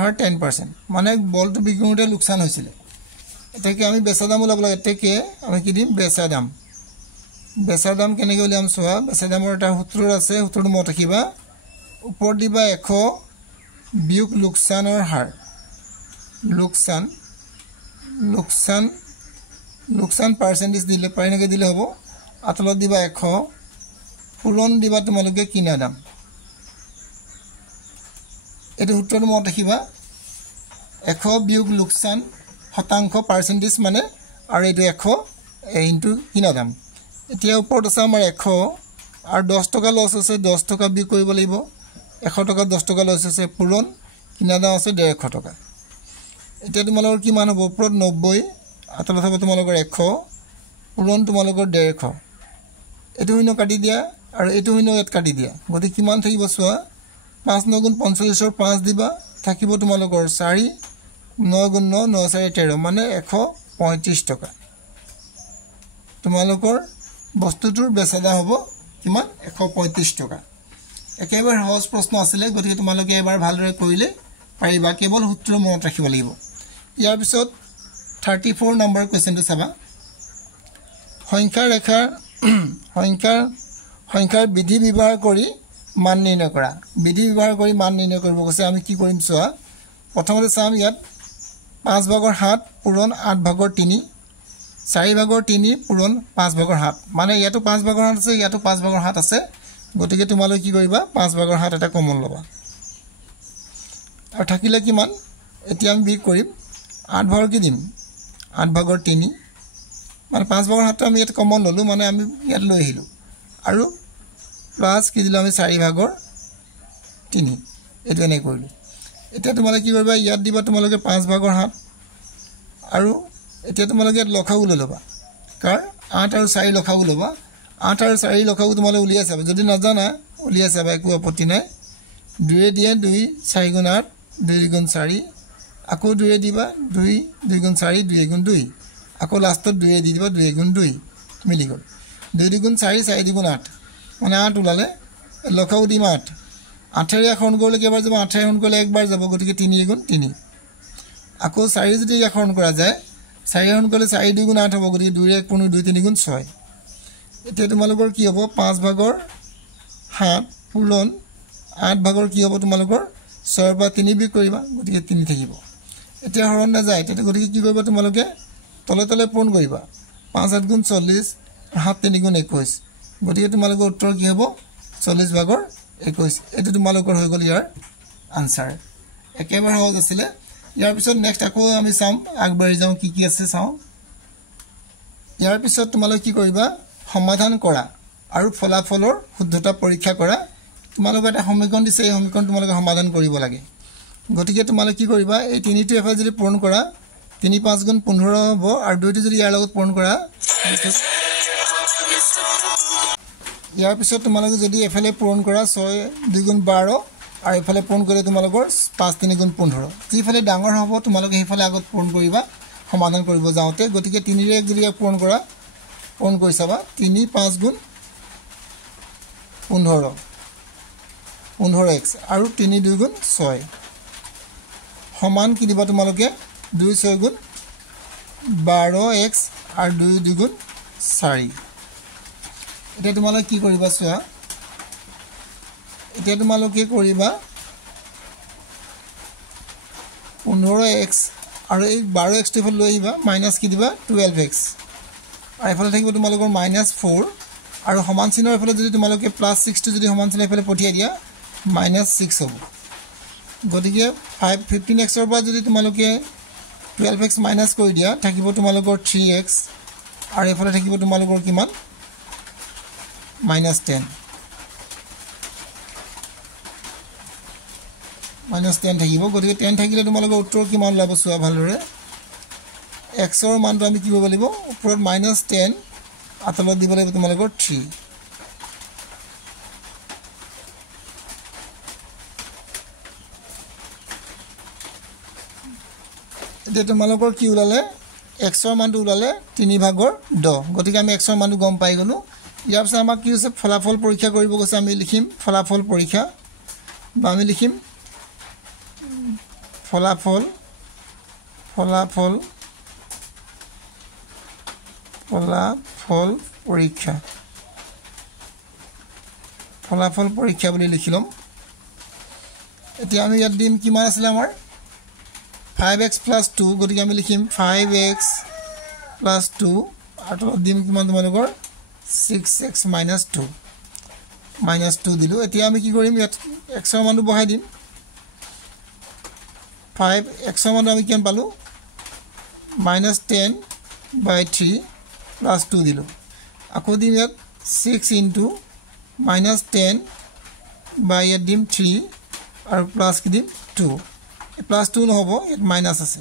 হাৰ 10% মানে বলটো বিক্ৰী কৰোঁতে লোকসান হৈছিল এটাকে আমি বেচা দাম ওলাব লাগে এটাকে আমি কি দিম বেচা দাম কেনেকৈ উলিয়াম চোৱা বেচা দামৰ এটা সূত্ৰ আছে সূত্ৰটো মত ৰাখিবা ওপৰত দিবা 100 বিয়োগ লোকসানৰ হাৰ লোকসান পাৰ্চেন্টেজ দিলে পাইনকে দিলে হ'ব আতলত দিবা 100 পূৰণ দিবা তোমালোকে কিনা দাম এটো সূত্ৰটো মত ৰাখিবা 100 বিয়োগ লোকসান শতাংশ পাৰ্চেন্টেজ মানে আৰু এটো 100 ইনটু কিনা দাম এতিয়া ওপৰত আছে আমাৰ 100 আৰু 10 টকা লছ আছে 10 টকা বিয়োগ কৰিব লাগিব 100 টকা 10 টকা লছ আছে পূৰণ কিনা দাম আছে 150 টকা এতিয়া তোমালোকৰ কিমান হ'ব ওপৰত 90 আতলত হ'ব তোমালোকৰ 100 পূৰণ তোমালোকৰ 150 এটো হইনো কাটি দিয়া আৰু এটো হইনো ইয়াত কাটি দিয়া গতি কিমান থাকিব চোৱা 5 9 গুণ 45 ৰ 5 দিবা থাকিব তোমালোকৰ 4 9 গুণ 9 9 4 13 মানে 135 টকা তোমালোকৰ বস্তুটোৰ বেচা দাম হ'ব কিমান 135 টকা একেবাৰে সহজ প্ৰশ্ন আছিলে গতিকে তোমালোকে এবাৰ ভালদৰে কৰিলে পাৰিবা কেৱল সূত্ৰ মনত ৰাখিব লাগিব ইয়াৰ পিছত 34 নম্বৰ কোৱেশ্চনটো চাবা সংখ্যাৰ বিধি ব্যৱহাৰ কৰি মান নিৰ্ণয় কৰা বিধি ব্যৱহাৰ কৰি মান নিৰ্ণয় কৰিব কৈছে আমি কি কৰিম চোৱা প্ৰথমতে চাম ইয়াত 5 ভাগৰ 7 পূৰণ 8 ভাগৰ 3 4 ভাগৰ 3 পূৰণ 5 ভাগৰ 7 মানে ইয়াতো 5 ভাগৰ 7 আছে ইয়াতো 5 ভাগৰ 7 আছে গতিকে তোমালোকে কি কৰিবা 5 ভাগৰ 7 এটা কমন লবা আৰু থাকিলে কিমান এতিয়া আমি বিগ কৰিম 8 ভাগৰ কি দিম 8 ভাগৰ 3 মানে 5 ভাগৰ 7 আমি এটা কমন ললো মানে আমি ইয়াত লৈ আহিলো আৰু প্লাস কি দিলো আমি 4 ভাগৰ 3 এটো এনে কৰিলো এতিয়া তোমালোকে কি কৰিবা ইয়াত দিবা তোমালোকে 5 ভাগৰ 7 আৰু এতিয়া তোমালোকে লখাও লৈ লবা কাৰ 8 আৰু 4 লখাও লবা 8 আৰু 4 লখাও তোমালোকে উলিয়াই চাবা যদি নাজানা উলিয়াই চাবা একো আপত্তি নাই 2 দিয়ে 2 4 গুণ 8 2 গুণ 4 আকৌ 2 দিবা 2 2 গুণ 4 2 গুণ 2 আকৌ লাষ্টত 2 দি দিবা 2 গুণ 2 মিলি গল 2 গুণ 4 4 গুণ 8 মানে 8 ওলালে লখাও দিম 8 8 এর এখন করলে কি এবার যাব 8 এখন করলে একবার যাব গতিকে 3 গুণ 3 আকৌ 4 যদি এখন করা যায় 4 এখন করলে 4 2 গুণ 8 হবে গতিকে 2 1 15 2 3 গুণ 6 এতিয়া তোমালোকৰ কি হ'ব 5 ভাগৰ 7 পূৰণ 8 ভাগৰ কি হ'ব তোমালোকৰ 6 বা 3 বি কৰিবা গতিকে 3 থাকিব এতিয়া হৰণ না যায় তেতিয়া গতিকে কি কৰিবা তোমালোকে তলে তলে পূৰণ কৰিবা 5 8 গুণ 40 7 3 গুণ 21 গতিকে তোমালোকৰ উত্তৰ কি হ'ব 40 ভাগৰ 21 এটো তোমালোকৰ হৈ গল ইয়াৰ আনসাৰ একেবাৰে সহজ আছিল ইয়াৰ পিছত নেক্সট আকৌ আমি চাম আগবাঢ়ি যাও কি আছে চাও ইয়াৰ পিছত তোমালোকে কি কৰিবা সমাধান কৰা আৰু ফলাফলৰ শুদ্ধতা পৰীক্ষা কৰা তোমালোকে এটা সমীকৰণ দিছে এই সমীকৰণ তোমালোকে সমাধান কৰিব লাগে গতিকে তোমালোকে কি কৰিবা এই তিনিটো এফালে যদি পূৰণ কৰা 3 5 গুণ 15 হ'ব আৰু দুইটো যদি ইয়াৰ লগত পূৰণ কৰা ইয়াৰ পিছত তোমালোকে যদি এফালে পূৰণ কৰা 6 2 গুণ 12 আৰু এফালে পূৰণ কৰিলে তোমালোকৰ 5 3 গুণ 15 যিফালে ডাঙৰ হ'ব তোমালোকে হেফালে আগত পূৰণ কৰিবা সমাধান কৰিব যাওতে গতিকে 3 ৰে যদি পূৰণ কৰা পূৰণ কৰি চাবা 3 5 গুণ 15 15x আৰু 3 2 গুণ 6 সমান কি দিবা তোমালোকে 2 6 গুণ 12x আৰু 2 2 গুণ 4 এটা তোমালোকে কি কৰিবা চোৱা এটা তোমালোকে কৰিবা 15x আৰু এই 12x টো লৈ আহিবা মাইনাস কি দিবা 12x আৰু এফালে থাকিব তোমালোকৰ -4 আৰু সমান চিনৰ এফালে যদি তোমালোকে +6 টো যদি সমান চিন এফালে পঠিয়াই দিয়া -6 হ'ব গতিকে 15x ৰ পৰা যদি তোমালোকে 12x মাইনাস কৰি দিয়া থাকিব তোমালোকৰ 3x আৰু এফালে থাকিব তোমালোকৰ কিমান -10 -10 থাকিব গতিকে 10 থাকিলে তোমালোকৰ উত্তৰ কিমান লাভ চোৱা ভালৰে x ৰ মানটো আমি কি কৰিব লাগিব ওপৰত -10 আতলত দিব লাগিব তোমালোকৰ 3 এতিয়া তোমালোকৰ কি ওলালে x ৰ মানটো ওলালে 3 ভাগৰ 10 গতিকে আমি x ৰ মানটো গম পাই গলো ইয়াৰ পিছত আমাক কি হৈছে ফলাফল পৰীক্ষা কৰিব কৈছে আমি লিখিম ফলাফল পৰীক্ষা বা আমি লিখিম ফলাফল পৰীক্ষা বুলি লিখিলম এতিয়া আমি ইয়াত দিম কিমান আছিল আমাৰ 5x + 2 গতিকে আমি লিখিম 5x + 2 আৰু দিম কিমান তোমালোকৰ 6x - 2 -2 দিলো এতিয়া আমি কি কৰিম ইয়াত x ৰ মানটো বহাই দিম 5x ৰ মান আমি কিমান পালো -10/3 + 2 দিলো আকৌ দিম ইয়াত 6 * -10 বা ইয়াত দিম 3 আৰু প্লাস কি দিম 2 +2 নহব ইয়াত মাইনাস আছে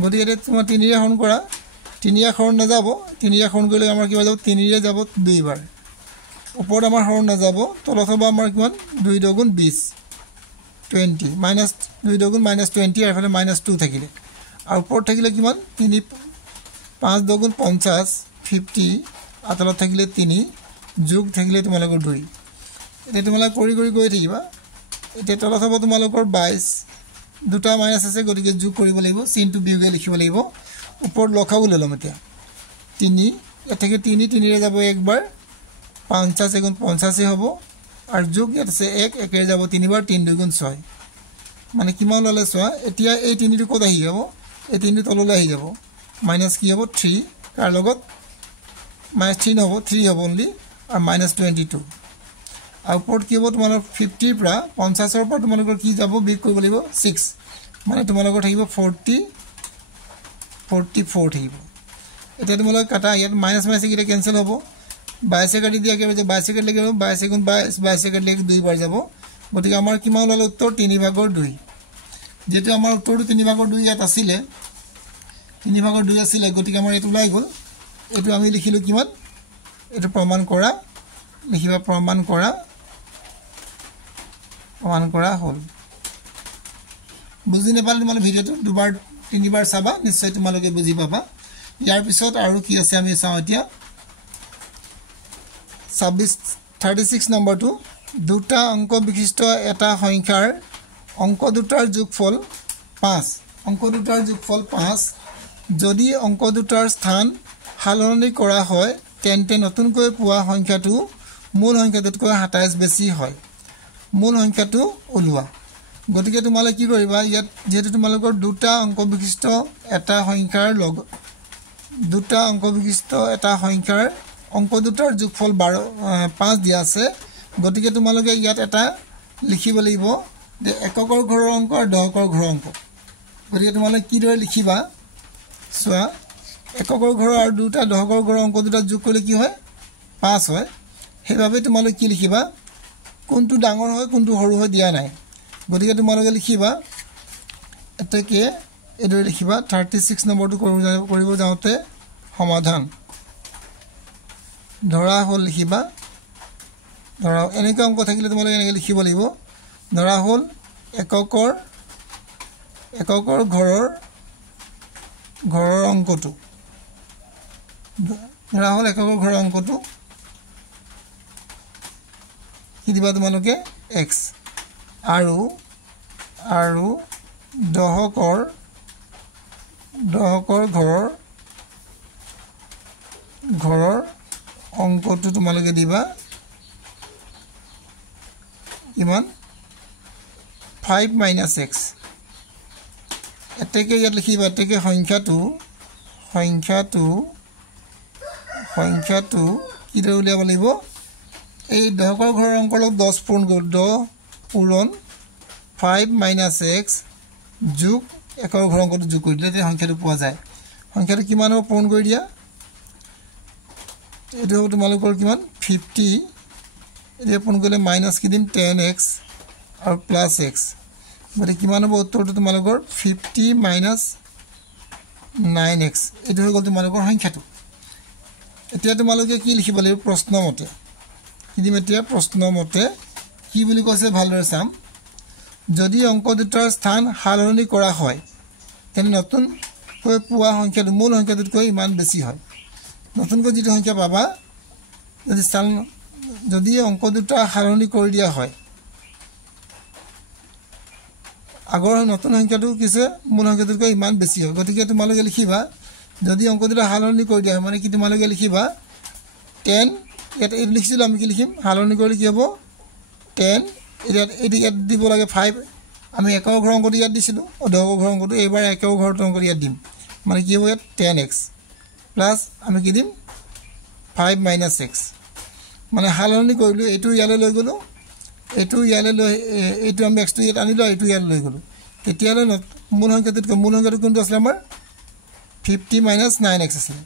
গতিকে এটা তোমাৰ 3 ৰে হৰণ কৰা 3 ৰে হৰণ না যাব 3 ৰে হৰণ কৰিলে আমাৰ কি হৈ যাব 3 ৰে যাব 2 বাৰ ওপৰত আমাৰ হৰণ না যাব তলত হ'ব আমাৰ কিমান 2 2 গুণ 20 20 -2 2 গুণ -20 আৰু এফালে -2 থাকিলে আৰু ওপৰত থাকিলে কিমান 3 5 2 গুণ 50 50 আতলত থাকিলে 3 যোগ থাকিলে তোমালোকৰ 2 এতিয়া তোমালোকে কৰি কৰি গৈ থাকিবা এতিয়া তলত হ'ব তোমালোকৰ 22 দুটা মাইনাছ আছে গতিকে যোগ কৰিব লাগিব চিনটো বিয়োগে লিখিব লাগিব ওপৰত লখাও ললাম এতিয়া 3 এটাকে 3 3 ৰে যাব একবাৰ 50 গুণ 50 হ'ব আৰু যোগ ইয়াত আছে 1 1 ৰে যাব 3 বাৰ 3 2 গুণ 6 মানে কিমান ললে চোৱা এতিয়া এই 3 টো কত আহি যাব এই 3 টো তললৈ আহি যাব মাইনাস কি হ'ব 3 কাৰ লগত মাইনাস 3 হ'ব 3 হ'ব only আৰু মাইনাস 22 আৰু ওপৰত কি হ'ব তোমালোকৰ 50 পৰা 50 ৰ পৰা তোমালোকৰ কি যাব বিয়োগ কৰিব লাগিব 6 মানে তোমালোকৰ থাকিব 44 থাকিব এটা তোমালোকৰ কাটা ইয়াত মাইনাস মাইনাস কিটা কেনসেল হ'ব 22 কাটি দিয়া কি হ'ব 22 কাটি লাগিব 22 গুণ 22 কাটি লাগিব 2 বাৰ যাব গতিকে আমাৰ কিমান ওলালে উত্তৰ 3 ভাগৰ 2 যেটো আমাৰ উত্তৰটো 3 ভাগৰ 2 ইয়াত আছিল 3 ভাগৰ 2 আছিল গতিকে আমাৰ এটো ওলাই গল এটো আমি লিখিলো কিমান এটো প্ৰমাণ কৰা লিখিবা প্ৰমাণ কৰা হল বুজি নেপালে তোমালোকে ভিডিওটো দুবাৰ তিনিবাৰ চাবা নিশ্চয় তোমালোকে বুজি পাবা ইয়াৰ পিছত আৰু কি আছে আমি চাও এতিয়া 36 নম্বৰটো দুটা অংক বিশিষ্ট এটা সংখ্যাৰ অংক দুটাৰ যোগফল 5 অংক দুটাৰ যোগফল 5 যদি অংক দুটাৰ স্থান হালনি কৰা হয় তেন্তে নতুনকৈ পোৱা সংখ্যাটো মূল সংখ্যাটোতকৈ 27 বেছি হয় মূল সংখ্যাটো ওলোৱা গতিকে তোমালোকে কি কৰিবা ইয়াত যেহেতু তোমালোকৰ দুটা অংক বিশিষ্ট এটা সংখ্যাৰ লগ দুটা অংক বিশিষ্ট এটা সংখ্যাৰ অংক দুটাৰ যোগফল 5 দিয়া আছে গতিকে তোমালোকে ইয়াত এটা লিখিব লাগিব যে এককৰ ঘৰৰ অংক আৰু দহকৰ ঘৰৰ অংক গতিকে তোমালোকে কি দৰে লিখিবা সোৱা এককৰ ঘৰৰ আৰু দুটা দহকৰ ঘৰৰ অংক দুটা যোগ কৰিলে কি হয় 5 হয় হেভাবে তোমালোকে কি লিখিবা কোনটো ডাঙৰ হয় কোনটো সৰু হয় দিয়া নাই গতিকে তোমালোকে লিখিবা এটাকে এদৰে লিখিবা 36 নম্বৰটো কৰিব যাওতে সমাধান ধৰা হল লিখিবা ধৰা এনেকা অংক থাকিলে তোমালোকে এনেকৈ লিখিব লাগিব ধৰা হল এককৰ ঘৰৰ অংকটো ধৰা হল এককৰ ঘৰৰ অংকটো কি দিবা তোমালোকে x আৰু দহকৰ ঘৰৰ অংকটো তোমালোকে দিবা ইমান 5 - x এতেকে ইয়াত লিখিবা এতেকে সংখ্যাটো কি দৰে উলিয়াব লাগিব এই দহকৰ ঘৰৰ অংকৰ লগত 10 পূৰণ কৰি 10 পূৰণ 5 - x যোগ একৰ ঘৰৰ অংকটো যোগ কৰি দিলে সংখ্যাটো পোৱা যায় সংখ্যাটো কিমান হ'ব পূৰণ কৰি দিয়া এটো হ'ব তোমালোকৰ কিমান 50 এটো পূৰণ কৰিলে মাইনাস কি দিম 10x আৰু প্লাস x গতিকে কিমান হ'ব উত্তৰটো তোমালোকৰ 50 - 9x এটো হৈ গ'ল তোমালোকৰ সংখ্যাটো এতিয়া তোমালোকে কি লিখিব লাগিব প্ৰশ্নমতে কি দিম এতিয়া প্ৰশ্নমতে কি বুলি কৈছে ভালদৰে চাম যদি অংক দুটাৰ স্থান হালনি কৰা হয় তেনে নতুনকৈ পোৱা সংখ্যাটো মূল সংখ্যাটোতকৈ ইমান বেছি হয় নতুনকৈ যিটো সংখ্যা পাবা যদি অংক দুটা হালনি কৰি দিয়া হয় আগৰ নতুন সংখ্যাটো কিছে মূল সংখ্যাটোতকৈ ইমান বেছি হয় গতিকে তোমালোকে লিখিবা যদি অংক দুটা হালনি কৰি দিয়া হয় মানে কি তোমালোকে লিখিবা 10 এটা এই লিখিছিল আমি কি লিখিম হালনি কৰিলে কি হ'ব 10 ইয়াত দিব লাগে 5 আমি একৰ ঘৰৰ অংকটো ইয়াত দিছিলো দহকৰ ঘৰৰ অংকটো এবাৰ একৰ ঘৰৰ অংকটো ইয়াত দিম মানে কি হ'ব ইয়াত 10x প্লাস আমি কি দিম 5 - x মানে হালনি কৰিলো এটো ইয়ালৈ লৈ গলো এটো ইয়ালৈ লৈ এটো আমি x টো ইয়াত আনিলো এটো ইয়ালৈ লৈ গলো তেতিয়ালৈ মূল সংখ্যাটো কোনটো আছিল আমাৰ 50 - 9x আছিল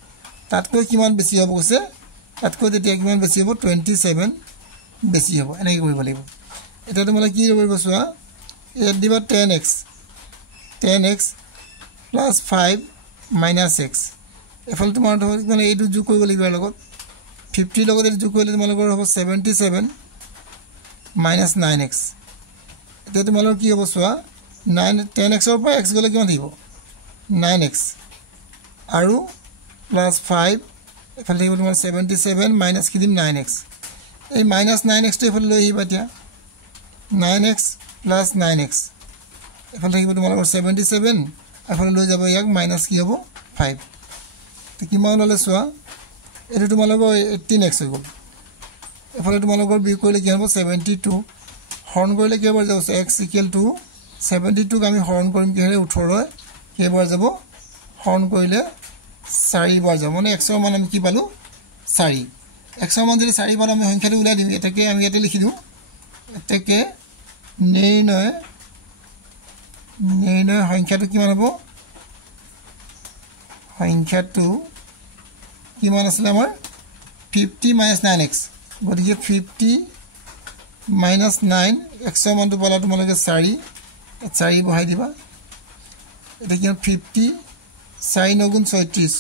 তাতকৈ কিমান বেছি হ'ব কৈছে তাতকৈ তেতিয়া কিমান বেছি হ'ব 27 বেছি হ'ব এনেকৈ কৰিব লাগিব এটা তোমালোকে কি কৰিব চোৱা ইয়াত দিবা 10x plus 5 - x এফালে তোমাৰ মানে এইটো যোগ কৰিব লাগিব লগত 50 লগত এইটো যোগ কৰিলে তোমালোকৰ হ'ব 77 - 9x এতিয়া তোমালোকৰ কি হ'ব চোৱা 10x ৰ পৰা x গলে কিমান থাকিব 9x আৰু plus 5 এফালে থাকিব তোমাৰ 77 - কি দিম 9x এই -9x টো এফালে লৈ আহিবা এতিয়া 9x + 9x এফালে থাকিব তোমালোকৰ 77 এফালে লৈ যাব ইয়াক মাইনাস কি হ'ব 5 তো কিমান ওলালে চোৱা এটো তোমালোকৰ 18x হৈ গ'ল এফালে তোমালোকৰ বি কৰিলে কি হ'ব 72 হৰণ কৰিলে কেইবাৰ যাব x = 72 ক আমি হৰণ কৰিম কি হ'লে 18 কেইবাৰ যাব হৰণ কৰিলে 4 বাৰ যাব মানে x ৰ মান আমি কি পালো 4 x ৰ মান যদি 4 পালো আমি সংখ্যাটো উলাই দিম এটাকে আমি ইয়াতে লিখি দিও এটাকে নিৰ্ণয় সংখ্যাটো কিমান হ'ব সংখ্যাটো কিমান আছিল আমাৰ 50 - 9x গতিকে 50 - 9 x ৰ মানটো পালা তোমালোকে 4 বহাই দিবা এটা কি 50 4 × 9 = 36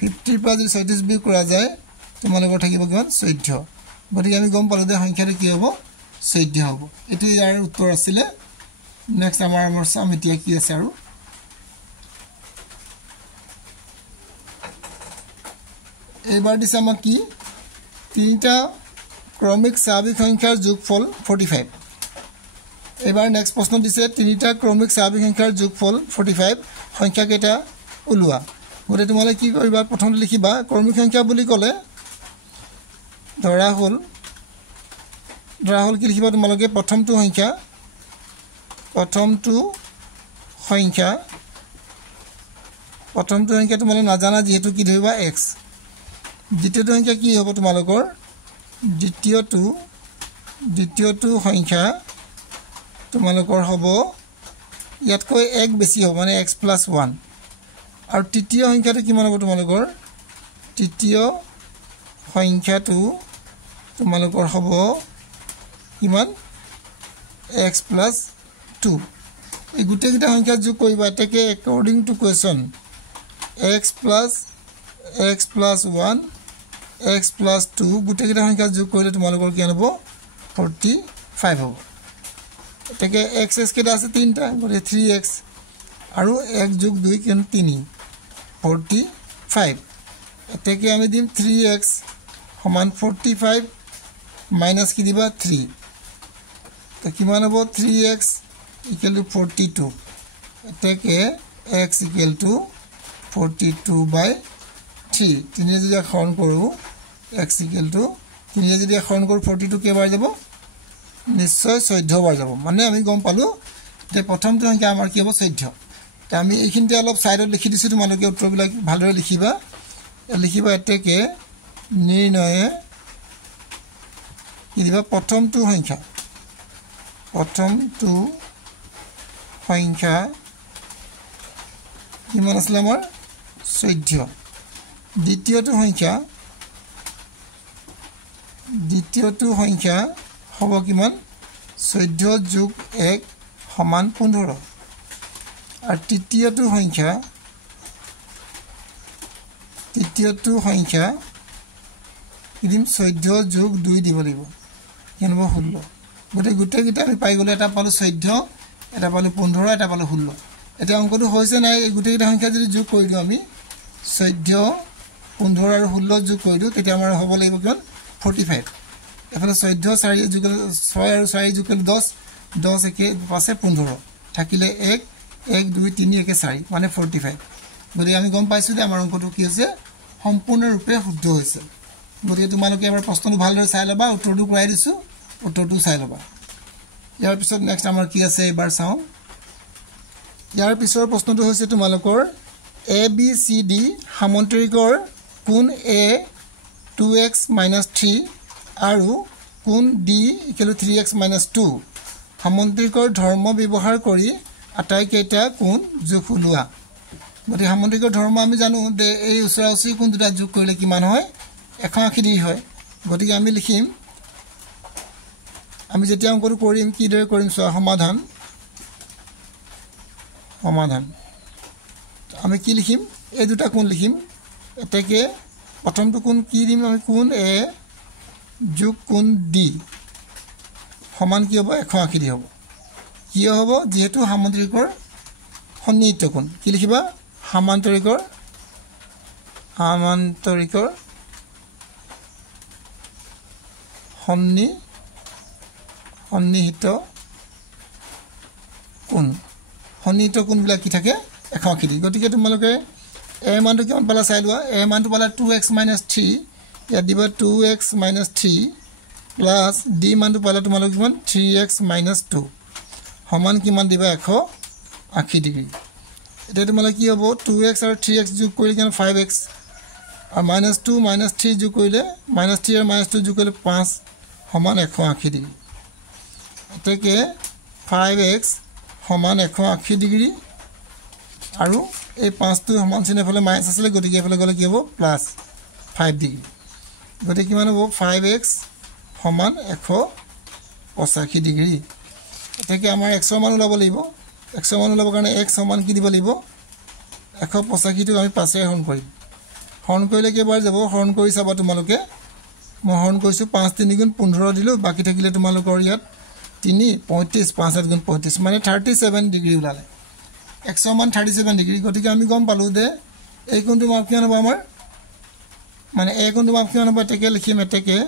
50 পৰা যদি 36 বিয়োগ কৰা যায় তোমালোকৰ থাকিব কিমান 14 গতিকে আমি গম পালো যে সংখ্যাটো কি হ'ব 14 হ'ব এটো ইয়াৰ উত্তৰ আছিল নেক্সট আমাৰ চাম এতিয়া কি আছে আৰু এইবাৰ দিছে আমাক কি তিনিটা ক্ৰমিক স্বাভাৱিক সংখ্যাৰ যোগফল 45 এবাৰ নেক্সট প্ৰশ্ন দিছে তিনিটা ক্ৰমিক স্বাভাৱিক সংখ্যাৰ যোগফল 45 সংখ্যা কেইটা ওলোৱা গতে তোমালে কি কৰিবা প্ৰথমতে লিখিবা ক্ৰমিক সংখ্যা বুলি ক'লে ধৰা হল কি লিখিবা তোমালোকে প্ৰথমটো সংখ্যা তোমালে নাজানা যেহেতু কি ধৰিবা x দ্বিতীয়টো সংখ্যা কি হ'ব তোমালোকৰ দ্বিতীয়টো সংখ্যা তোমালোকৰ হ'ব ইয়াতকৈ 1 বেছি হ'ব মানে x + 1 আৰু তৃতীয় সংখ্যাটো কিমান হ'ব তোমালোকৰ তৃতীয় সংখ্যাটো তোমালোকৰ হ'ব কিমান x + 2 এই গুটেকিটা সংখ্যা যোগ কৰিবা এটাকে according to question x + 1 x + 2 গুটেকিটা সংখ্যা যোগ কৰিলে তোমালোকৰ কি হ'ব 45 হ'ব এটাকে x কেটা আছে তিনটা গতে 3x আৰু 1 + 2 কিমান 3 45 এটাকে আমি দিম 3x = 45 মাইনাস কি দিবা 3 তো কিমান হ'ব 3x = 42 এটাকে x = 42/3 তিনিয়ে যদি হৰণ কৰো x = তিনিয়ে যদি হৰণ কৰো 42 কেবাৰ যাব নিশ্চয় 14 বাৰ যাব মানে আমি গম পালো যে প্ৰথমটো সংখ্যা আমাৰ কি হ'ব 14 তা আমি এইখিনতে অলপ সাইডত লিখি দিছো তোমালোকে উত্তৰবিলাক ভালদৰে লিখিবা এটাকে নিৰ্ণয় কি দিবা প্ৰথমটো সংখ্যা কিমান আছিল আমাৰ 14 দ্বিতীয়টো সংখ্যা হ'ব কিমান 14 + 1 = 15 আৰু তৃতীয়টো সংখ্যা কিদিম 14 + 2 দিব লাগিব কিমান হ'ব 16 গোটেইকিটা আমি পাই গলে এটা পালো 14 এটা পালো 15 এটা পালো 16 এটা অংকটো হৈছে নাই গোটেইকিটা সংখ্যা যদি যোগ কৰি দিও আমি 14 15 আৰু 16 যোগ কৰি দিও তেতিয়া আমাৰ হ'ব লাগিব কিমান 45 এফালে 14 4 যোগ 6 আৰু 4 যোগ 10 10 একে পাছে 15 থাকিলে 1 1 2 3 একে 4 মানে 45 গতি আমি গম পাইছো যে আমাৰ অংকটো কি হৈছে সম্পূৰ্ণৰূপে শুদ্ধ হৈছে গতি তোমালোকে এবাৰ প্ৰশ্নটো ভালদৰে চাই লবা উত্তৰটো কৰাই দিছো উত্তৰটো চাই লবা ইয়াৰ পিছত নেক্সট আমাৰ কি আছে এবাৰ চাও ইয়াৰ পিছৰ প্ৰশ্নটো হৈছে তোমালোকৰ a b c d সামন্তৰিকৰ কোণ a 2x - 3 আৰু কোণ d = 3x - 2 সামন্তৰিকৰ ধৰ্ম ব্যৱহাৰ কৰি আটাইকেইটা কোণ যোগ ওলোৱা গতি সামন্তৰিকৰ ধৰ্ম আমি জানো যে এই উচৰাউচি কোণ দুটা যোগ কৰিলে কিমান হয় 180 ডিগ্ৰী হয় গতিকে আমি লিখিম আমি যেতিয়া অংকটো কৰিম কি দৰে কৰিম চোৱা সমাধান আমি কি লিখিম এই দুটা কোণ লিখিম এটাকে প্ৰথমটো কোণ কি দিম আমি কোণ a যোগ কোণ d সমান কি হ'ব 180 ডিগ্ৰী হ'ব কি হ'ব যেহেতু সামন্তৰিকৰ সন্নিহিত কোণ কি লিখিবা সামান্তৰিকৰ সন্নিহিত কোণবিলাক কি থাকে এখন আঁকি দি গতিকে তোমালোকে a মানটো কিমান পালা চাই লোৱা a মানটো পালা 2x - 3 ইয়াত দিবা 2x - 3 প্লাস d মানটো পালা তোমালোকে কিমান 3x - 2 সমান কিমান দিবা 180 ডিগ্ৰী এটা তোমালোকে কি হ'ব 2x আৰু 3x যোগ কৰিলে কিমান 5x আৰু -2 - 3 যোগ কৰিলে -3 আৰু -2 যোগ কৰিলে 5 সমান 180 ডিগ্ৰী এটাকে 5x সমান 180 ডিগ্ৰী আৰু এই 5 টো সমান চিনে ফলে মাইনাস আছে গতিকে ফলে গলে কি হ'ব +5 ডিগ্ৰী গতিকে কিমান হ'ব 5x সমান 185 ডিগ্ৰী এটাকে আমাৰ x মান ওলাব লাগিব x মান ওলাবৰ কাৰণে x সমান কি দিব লাগিব 185 টো আমি 5 এ হৰণ কৰিলে কেবাৰ যাব হৰণ কৰি চাবা তোমালোকে মই হৰণ কৰিছো 5 3 গুণ 15 দিলো বাকি থাকিলে তোমালোকৰ ইয়াত 3 35 5 গুণ 35 মানে 37 ডিগ্ৰী ওলালে x সমান 37 ডিগ্ৰী গতিকে আমি গম পালো যে এই কোণটো মাপ কিমান হ'ব আমাৰ মানে এই কোণটো মাপ কিমান হ'ব এটাকে লিখিম এটাকে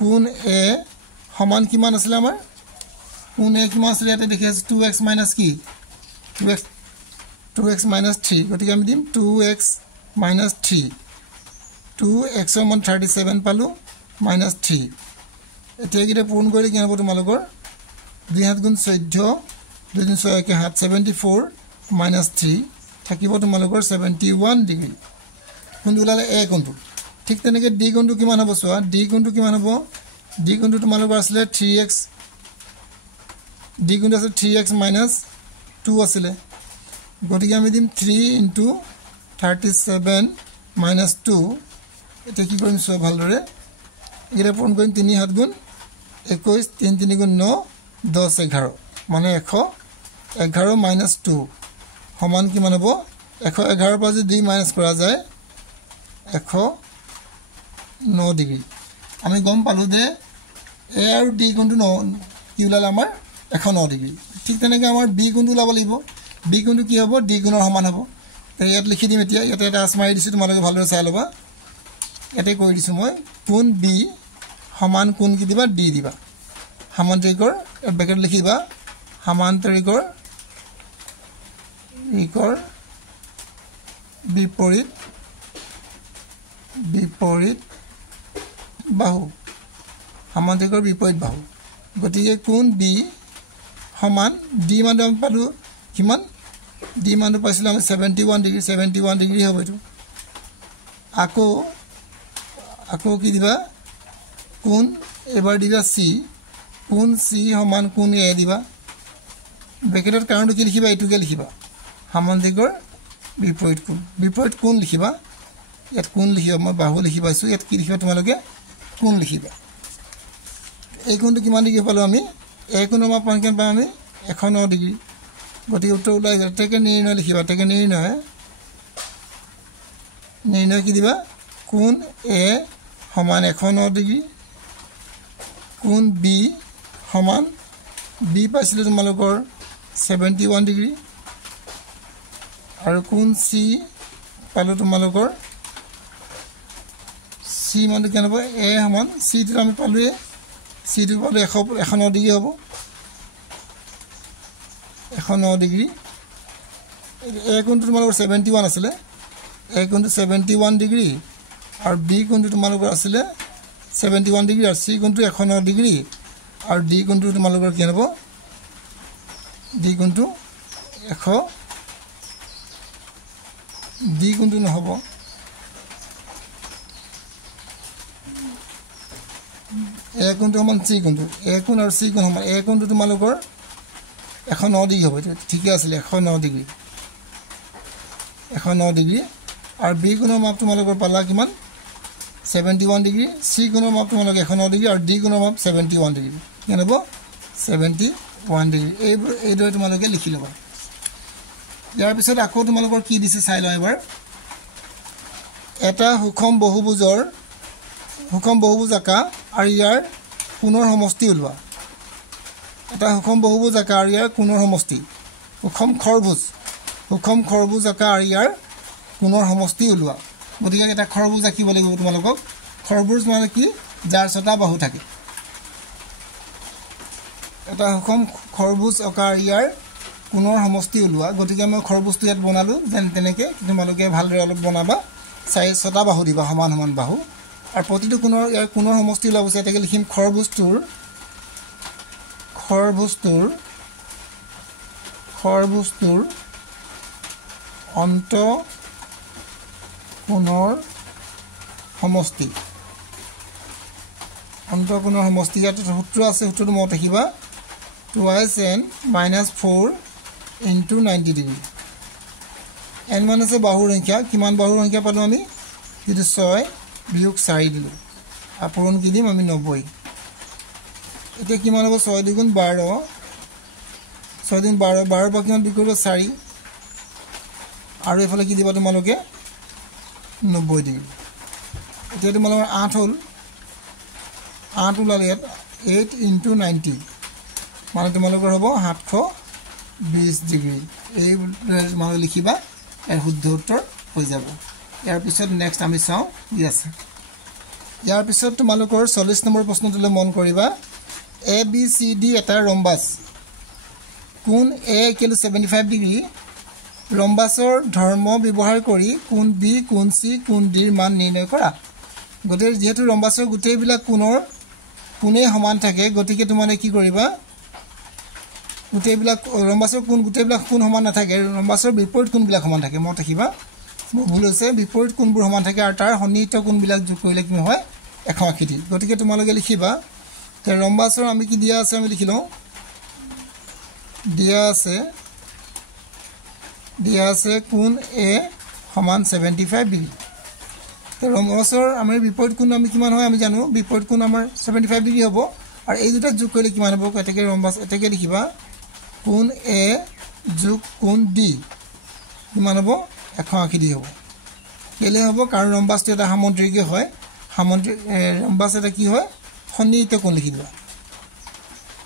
কোণ a সমান কিমান আছিল আমাৰ কোণ a কিমান আছিল ইয়াতে দেখি আছে 2x - কি 2x - 3 গতিকে আমি দিম 2x - 3 2x সমান 37 পালো -3 এতিয়া কিটা পূৰণ কৰিলে কি হ'ব তোমালোকৰ 2 7 গুণ 14 2 3 6 1 7 74 -3 থাকিব তোমালোকৰ 71 ডিগ্ৰী কোণটো ওলালে a কোণটো ঠিক তেনেকে d কোণটো কিমান হ'ব চোৱা d কোণটো কিমান হ'ব d কোণটো তোমালোকৰ আছিল 3x d কোণটো আছিল 3x - 2 আছিল গতিকে আমি দিম 3 * 37 - 2 এটা কি কৰিম চোৱা ভালদৰে এটা পূৰণ কৰিম 3 7 গুণ 21 3 3 গুণ 9 10 11 মানে 111 - 2 সমান কিমান হ'ব 111 পৰা যদি 2 মাইনাস কৰা যায় 109 ডিগ্ৰী আমি গম পালো যে a আৰু d কোণটো কি ওলালে আমাৰ 109 ডিগ্ৰী ঠিক তেনেকৈ আমাৰ b কোণটো ওলাব লাগিব b কোণটো কি হ'ব d কোণৰ সমান হ'ব তে ইয়াত লিখি দিম এতিয়া ইয়াতে এটা আছ মাৰি দিছো তোমালোকে ভালদৰে চাই ল'বা এতে কৰি দিছো মই কোণ b সমান কোণ কি দিবা d দিবা সামান্তৰিকৰ ব্ৰেকেট লিখিবা সামান্তৰিকৰ বিপৰীত বাহু সামান্তৰিকৰ বিপৰীত বাহু গতিকে কোণ b সমান d মানটো আমি পালো কিমান d মানটো পাইছিল আমি 71 ডিগ্ৰী হ'ব এটো আকৌ কি দিবা কোণ এবাৰ দিবা c কোণ c সমান কোণ a দিবা ব্ৰেকেটৰ কাৰণটো কি লিখিবা এটুকে লিখিবা সামান্তৰিকৰ বিপৰীত কোণ লিখিবা ইয়াত কোণ লিখিবা মই বাহু লিখিবাইছো ইয়াত কি লিখিবা তোমালোকে কোণ লিখিবা এই কোণটো কিমান ডিগ্ৰী পালো আমি এই কোণৰ মাপ কিমান পাম আমি 109 ডিগ্ৰী গতিকে উত্তৰ ওলাই যায় তেকে নিৰ্ণয় লিখিবা তেকে নিৰ্ণয় কি দিবা কোণ a সমান 109 ডিগ্ৰী কোণ b সমান b পাইছিলে তোমালোকৰ 71 ডিগ্ৰী আৰু কোণ c পালো তোমালোকৰ c মানে কেনে হ'ব a সমান c টো আমি পালো c টো পালো 109 ডিগ্ৰী হ'ব 109 ডিগ্ৰী a কোণটো তোমালোকৰ 71 আছিল a কোণটো 71 ডিগ্ৰী আৰু b কোণটো তোমালোকৰ আছিল 71 ডিগ্ৰী আৰু c কোণটো 109 ডিগ্ৰী আৰু d কোণটো তোমালোকৰ কি হ'ব d কোণটো 100 d কোণটো নহব a কোণটো সমান c কোণটো a কোণ আৰু c কোণ সমান a কোণটো তোমালোকৰ 109 ডিগ্ৰী হ'ব ঠিক আছে 109 ডিগ্ৰী আৰু b কোণৰ মাপ তোমালোকৰ পালা কিমান 71 ডিগ্ৰী c কোণৰ মাপ তোমালোকৰ 109 ডিগ্ৰী আৰু d কোণৰ মাপ 71 ডিগ্ৰী কি হ'ব 71 ডিগ্ৰী এইদৰে তোমালোকে লিখি ল'বা ইয়াৰ পিছত আকৌ তোমালোকৰ কি দিছে চাই লওঁ এবাৰ এটা সুষম বহুভুজ আকা আৰু ইয়াৰ কোণৰ সমষ্টি ওলোৱা এটা সুষম বহুভুজ আকা আৰু ইয়াৰ কোণৰ সমষ্টি সুষম খৰভুজ আকা আৰু ইয়াৰ কোণৰ সমষ্টি ওলোৱা গতিকে এটা খৰভুজ আঁকিব লাগিব তোমালোকক খৰভুজ মানে কি যাৰ ছটা বাহু থাকে এটা সুষম খৰভুজ আকাৰ ইয়াৰ কোণৰ সমষ্টি ওলোৱা গতিকে মই খৰভুজটো ইয়াত বনালো যেন তেনেকৈ তোমালোকে ভালদৰে অলপ বনাবা ছটা বাহু দিবা সমান সমান বাহু আৰু প্ৰতিটো কোণৰ ইয়াৰ কোণৰ সমষ্টি ওলাব এটাকে লিখিম খৰভুজটোৰ অন্ত কোণৰ সমষ্টি ইয়াত সূত্ৰ আছে সূত্ৰটো মনত ৰাখিবা 2n - 4 × 90 ডিগ্ৰী n মান আছে বাহুৰ সংখ্যা কিমান বাহুৰ সংখ্যা পালো আমি যদি 6 বিয়োগ 4 দিলো আৰু পূৰণ কি দিম আমি 90 এতিয়া কিমান হ'ব 6 × 2 = 12 6 × 12 12 পৰা কিমান বিয়োগ কৰিব 4 আৰু এফালে কি দিবা তোমালোকে 90 ডিগ্ৰী এতিয়া তোমালোকৰ 8 হ'ল 8 ওলালে ইয়াত 8 × 90 মানে তোমালোকৰ হ'ব 720 ডিগ্ৰী এই তোমালোকে লিখিবা এৰ শুদ্ধ উত্তৰ হৈ যাব ইয়াৰ পিছত নেক্সট আমি চাও কি আছে ইয়াৰ পিছত তোমালোকৰ 40 নম্বৰ প্ৰশ্নটোলৈ মন কৰিবা এ বি সি ডি এটা ৰম্বাস কোণ এ = 75 ডিগ্ৰী ৰম্বাসৰ ধৰ্ম ব্যৱহাৰ কৰি কোণ বি কোণ সি কোণ ডিৰ মান নিৰ্ণয় কৰা গতিকে যেহেতু ৰম্বাসৰ গোটেইবিলাক কোণে সমান থাকে গতিকে তোমালে কি কৰিবা গোটেইবিলাক ৰম্বাসৰ গোটেইবিলাক কোণ সমান নাথাকে ৰম্বাসৰ বিপৰীত কোণবিলাক সমান থাকে মত ৰাখিবা ভুল হৈছে বিপৰীত কোণবোৰ সমান থাকে আৰু তাৰ সন্নিহিত কোণবিলাক যোগ কৰিলে কি হয় 180 গতিকে তোমালোকে লিখিবা তে ৰম্বাসৰ আমি কি দিয়া আছে আমি লিখি লওঁ দিয়া আছে কোণ এ সমান 75 ডিগ্ৰী তে ৰম্বাসৰ আমাৰ বিপৰীত কোণ আমি কিমান হয় আমি জানো বিপৰীত কোণ আমাৰ 75 ডিগ্ৰী হ'ব আৰু এই দুটা যোগ কৰিলে কিমান হ'ব এটাকে ৰম্বাস এটাকে লিখিবা কোণ এ যোগ কোণ ডি কিমান হ'ব 180 ডিগ্ৰী হ'ব কেলে হ'ব কাৰণ ৰম্বাসটো এটা সামন্ত্ৰিক হয় ৰম্বাস এটা কি হয় সন্নিহিত কোণ লিখি দিবা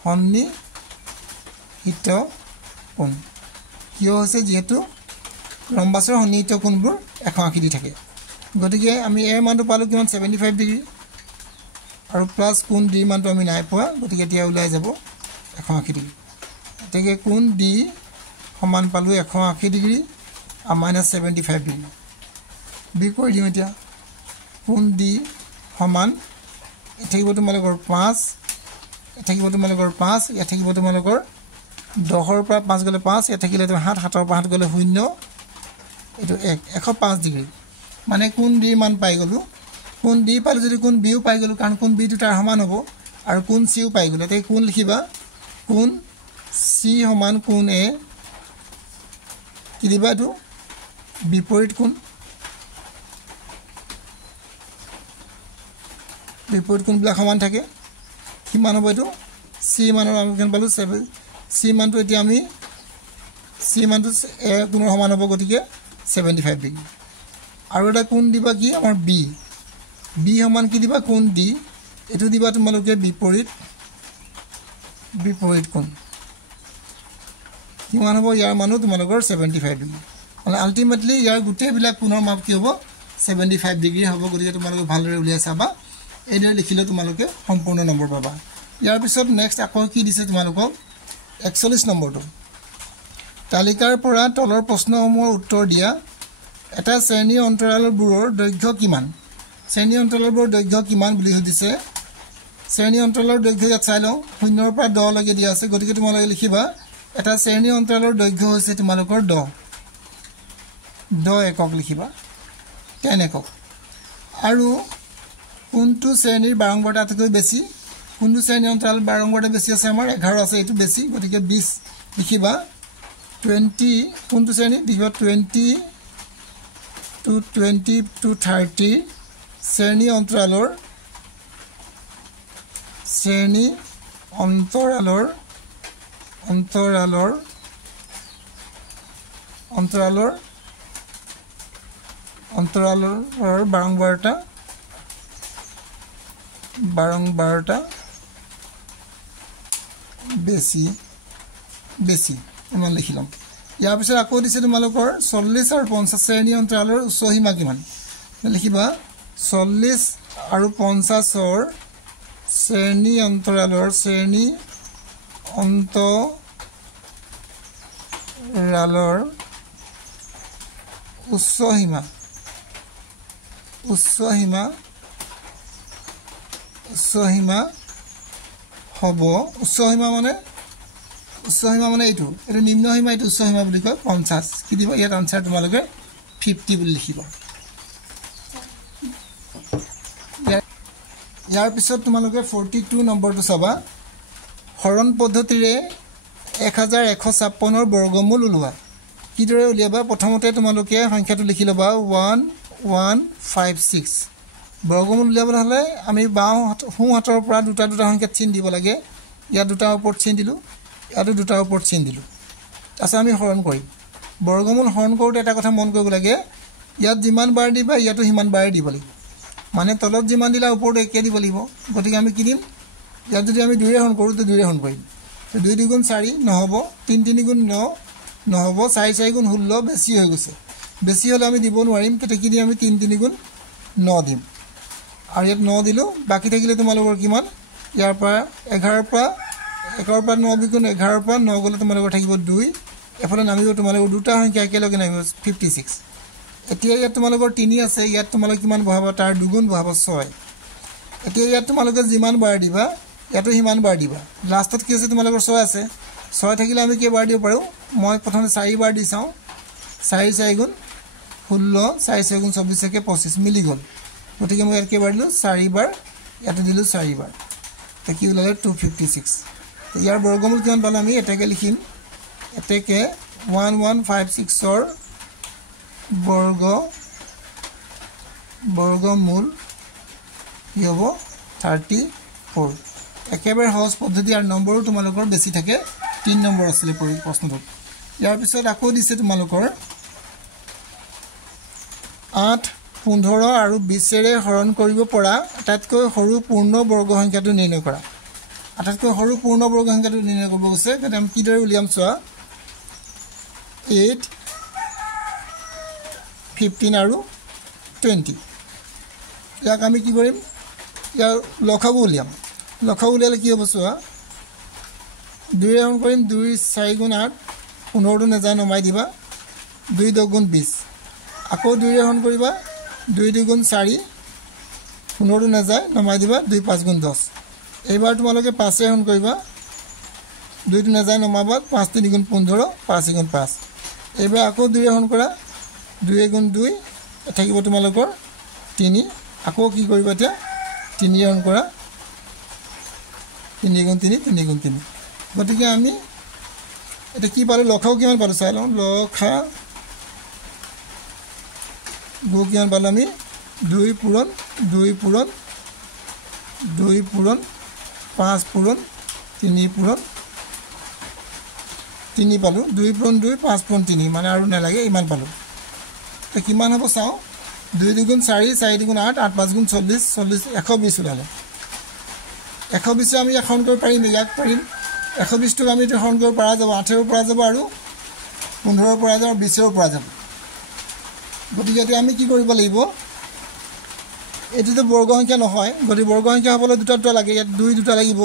সন্নিহিত কোণ কিয় হৈছে যেহেতু ৰম্বাসৰ সন্নিহিত কোণবোৰ 180 ডিগ্ৰী থাকে গতিকে আমি এৰ মানটো পালো কিমান 75 ডিগ্ৰী আৰু প্লাস কোণ ডি মানটো আমি নাই পোৱা গতিকে এতিয়া ওলাই যাব 180 ডিগ্ৰী এটাকে কোণ ডি সমান পালো 180 ডিগ্ৰী আৰু -75 ডিগ্ৰী বি কৰি দিম এতিয়া কোণ ডি সমান থাকিব তোমালোকৰ 5 থাকিব তোমালোকৰ 5 ইয়াত থাকিব তোমালোকৰ 10 ৰ পৰা 5 গলে 5 ইয়াত থাকিলে 7 7 ৰ পৰা 7 গলে 0 এটো 105 ডিগ্ৰী মানে কোণ ডি মান পাই গলো কোণ ডি পালে যদি কোণ বিও পাই গলো কাৰণ কোণ বি দুটাৰ সমান হ'ব আৰু কোণ সিও পাই গলো তাই কোণ লিখিবা কোণ সি সমান কোণ এ কি দিবা তো বিপৰীত কোণবিলাক সমান থাকে কিমান হ'ব এটো সি মানৰ আমি কেন পালো 7 সি মানটো এতিয়া আমি সি মানটো এ কোণৰ সমান হ'ব গতিকে 75 ডিগ্ৰী আৰু এটা কোণ দিবা কি আমাৰ বি সমান কি দিবা কোণ ডি এটো দিবা তোমালোকে বিপৰীত কোণ কিমান হ'ব ইয়াৰ মানো তোমালোকৰ 75 ডিগ্ৰী মানে আলটিমেটলি ইয়াৰ গোটেইবিলাক কোণৰ মাপ কি হ'ব 75 ডিগ্ৰী হ'ব গতিকে তোমালোকে ভালদৰে উলিয়াই চাবা এইদৰে লিখিলে তোমালোকে সম্পূৰ্ণ নম্বৰ পাবা ইয়াৰ পিছত নেক্সট আকৌ কি দিছে তোমালোকক 41 নম্বৰটো তালিকাৰ পৰা তলৰ প্ৰশ্নসমূহৰ উত্তৰ দিয়া এটা শ্ৰেণী অন্তৰালবোৰৰ দৈৰ্ঘ্য কিমান শ্ৰেণী অন্তৰালবোৰৰ দৈৰ্ঘ্য কিমান বুলি সুধিছে শ্ৰেণী অন্তৰালৰ দৈৰ্ঘ্য ইয়াত চাই লওঁ 0 ৰ পৰা 10 লৈকে দিয়া আছে গতিকে তোমালোকে লিখিবা এটা শ্ৰেণী অন্তৰালৰ দৈৰ্ঘ্য হৈছে তোমালোকৰ 10 একক লিখিবা 10 একক আৰু কোনটো শ্ৰেণীৰ বাৰংবাৰতা আটাইতকৈ বেছি কোনটো শ্ৰেণী অন্তৰাল বাৰংবাৰতা বেছি আছে আমাৰ 11 আছে এইটো বেছি গতিকে 20 লিখিবা 20 কোনটো শ্ৰেণী লিখিবা 20 to 30 শ্ৰেণী অন্তৰালৰ বাৰংবাৰতা বেছি ইমান লিখি লম ইয়াৰ পিছত আকৌ দিছে তোমালোকৰ 40 আৰু 50 শ্ৰেণী অন্তৰালৰ উচ্চ সীমা কিমান লিখিবা 40 আৰু 50ৰ শ্ৰেণী অন্তৰালৰ উচ্চ সীমা হ'ব উচ্চ সীমা মানে এইটো নিম্ন সীমা এইটো উচ্চ সীমা বুলি কয় 50 কি দিব ইয়াত আনসাৰ তোমালোকে 50 বুলি লিখিব ইয়াৰ পিছত তোমালোকে 42 নম্বৰটো চাবা হৰণ পদ্ধতিৰে 1156 ৰ বৰ্গমূল উলিওৱা কিদৰে উলিয়াবা প্ৰথমতে তোমালোকে সংখ্যাটো লিখি লবা 1156 বৰ্গমূল উলিয়াবলৈ হলে আমি বাওঁ সোঁ হাতৰ পৰা দুটা সংখ্যা চিন দিব লাগে ইয়াত দুটাৰ ওপৰত চিন দিলো ইয়াত দুটাৰ ওপৰত চিন দিলো তাৰপিছত আমি হৰণ কৰিম বৰ্গমূল হৰণ কৰোতে এটা কথা মন কৰিব লাগে ইয়াত যিমান বাৰ দিবা ইয়াতো সিমান বাৰ দিব লাগিব মানে তলত যিমান দিলা ওপৰত একে দিব লাগিব গতিকে আমি কি দিম ইয়াত যদি আমি 2 ৰে হৰণ কৰো তো 2 ৰে হৰণ কৰিম তো 2 2 গুণ 4 নহব 3 3 গুণ 9 নহব 4 4 গুণ 16 বেছি হৈ গৈছে বেছি হলে আমি দিব নোৱাৰিম তো কি দিম আমি 3 3 গুণ 9 দিম আৰু ইয়াত 9 দিলো বাকি থাকিলে তোমালোকৰ কিমান ইয়াৰ পৰা 11 পৰা 9 বিগুণ 11 পৰা 9 গলে তোমালোকৰ থাকিব 2 এফালে নামিব তোমালোকৰ দুটা সংখ্যা একেলগে নামিব 56 এতিয়া ইয়াত তোমালোকৰ 3 আছে ইয়াত তোমালোক কিমান বহাবা তাৰ দুগুণ বহাবা 6 এতিয়া ইয়াত তোমালোকে যিমান বাৰ দিবা ইয়াতো সিমান বাৰ দিবা লাষ্টত কি আছে তোমালোকৰ 6 আছে 6 থাকিলে আমি কি বাৰ দিব পাৰো মই প্ৰথমে 4 বাৰ দি চাও 4 4 গুণ 16 4 4 গুণ 24 কে 25 মিলি গল গতিকে মই ইয়াত কি বাৰ দিলো 4 বাৰ ইয়াতে দিলো 4 বাৰ তে কি ওলালে 256 তো ইয়াৰ বৰ্গমূল কিমান পালো আমি এটাকে লিখিম এটাকে 1156 ৰ বৰ্গমূল কি হ'ব 34 একেবাৰে সহজ পদ্ধতি আৰু নম্বৰো তোমালোকৰ বেছি থাকে 3 নম্বৰ আছিল প্ৰশ্নটো ইয়াৰ পিছত আকৌ দিছে তোমালোকৰ 8 15 আৰু 20 ৰে হৰণ কৰিব পৰা আটাইতকৈ সৰু পূৰ্ণ বৰ্গ সংখ্যাটো নিৰ্ণয় কৰা আটাইতকৈ সৰু পূৰ্ণ বৰ্গ সংখ্যাটো নিৰ্ণয় কৰিব গৈছে তেতিয়া আমি কিদৰে উলিয়াম চোৱা 8 15 আৰু 20 ইয়াক আমি কি কৰিম ইয়াৰ লসাগু উলিয়াম লসাগু উলিয়ালে কি হ'ব চোৱা 2 ৰে হৰণ কৰিম 2 4 গুণ 8 15 টো নেজানো নমাই দিবা 2 10 গুণ 20 আকৌ 2 ৰে হৰণ কৰিবা 2 2 গুণ 4 15 টো নেজায় নমাই দিবা 2 5 গুণ 10 এইবাৰ তোমালোকে 5 ৰে হৰণ কৰিবা 2 টো নেজায় নমাবা 5 3 গুণ 15 5 গুণ 5 এইবাৰ আকৌ 2 ৰে হৰণ কৰা 2 গুণ 2 থাকিব তোমালোকৰ 3 আকৌ কি কৰিবা এতিয়া 3 হৰণ কৰা 3 গুণ 3 3 গুণ 3 গতিকে আমি এটা কি পালো লসাগু কিমান পালো চাই লওঁ লসাগু কিমান পালো আমি 2 পূৰণ 2 পূৰণ 2 পূৰণ 5 পূৰণ 3 পূৰণ 3 পালো 2 পূৰণ 2 5 পূৰণ 3 মানে আৰু নালাগে ইমান পালো তো কিমান হ'ব চাও 2 2 গুণ 4 4 2 গুণ 8 8 5 গুণ 40 120 ওলালে 120 আমি এখন কৰিব পাৰিম ইয়াক পাৰিম 120 টো আমি হৰণ কৰিব পৰা যাব 8 ৰ পৰা যাব আৰু 15 ৰ পৰা যাব 20 ৰ পৰা যাব গতিকে এতিয়া আমি কি কৰিব লাগিব এটো বৰ্গ সংখ্যা নহয় গতিকে বৰ্গ সংখ্যা হ'বলৈ দুটা লাগে ইয়াত 2 দুটা লাগিব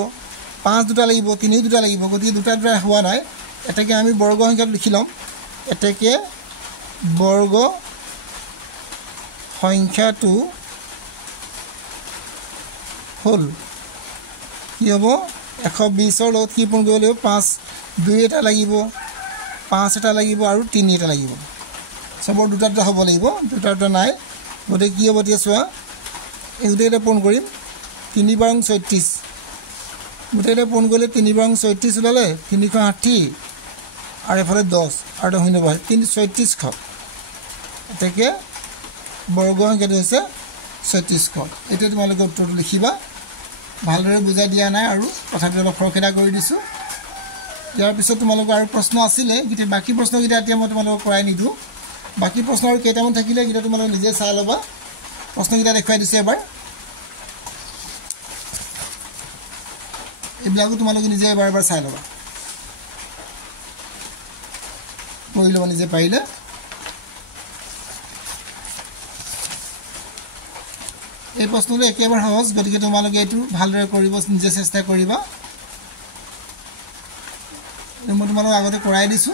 5 দুটা লাগিব 3 দুটা লাগিব গতিকে দুটা হোৱা নাই এটাকে আমি বৰ্গ সংখ্যা লিখি লম এটাকে বৰ্গ সংখ্যাটো হল কি হ'ব 120 ৰ লগত কি পূৰণ কৰিব লাগিব 5 2 এটা লাগিব 5 এটা লাগিব আৰু 3 এটা লাগিব সবৰ দুটা হ'ব লাগিব দুটা নাই গতিকে কি হ'ব এতিয়া চোৱা এই দুটা পূৰণ কৰিম 3 বাৰ 36 গোটেইটা পূৰণ কৰিলে 3 বাৰ 36 ওলালে 360 আৰু এফালে 10 আৰু 36 খ এটাকে বৰ্গ সংখ্যাটো হৈছে 36 খ এটা তোমালোকে উত্তৰটো লিখিবা ভালদৰে বুজাই দিয়া নাই আৰু কথাটো অলপ খৰখেদা কৰি দিছো ইয়াৰ পিছত তোমালোকৰ আৰু প্ৰশ্ন আছিল গিতে বাকি প্ৰশ্ন গিটা এতিয়া মই তোমালোকক কৰাই নিদু বাকি প্ৰশ্ন আৰু কেইটামান থাকিলে গিটা তোমালোকে নিজে চাই লবা প্ৰশ্ন গিটা দেখাই দিছে এবাৰ এইবিলাকো তোমালোকে নিজে এবাৰ চাই লবা পঢ়ি লবা নিজে পাৰিলে এই প্ৰশ্নটো একেবাৰে সহজ গতিকে তোমালোকে এইটো ভালদৰে কৰিব নিজে চেষ্টা কৰিবা মই তোমালোকক আগতে কৰাই দিছো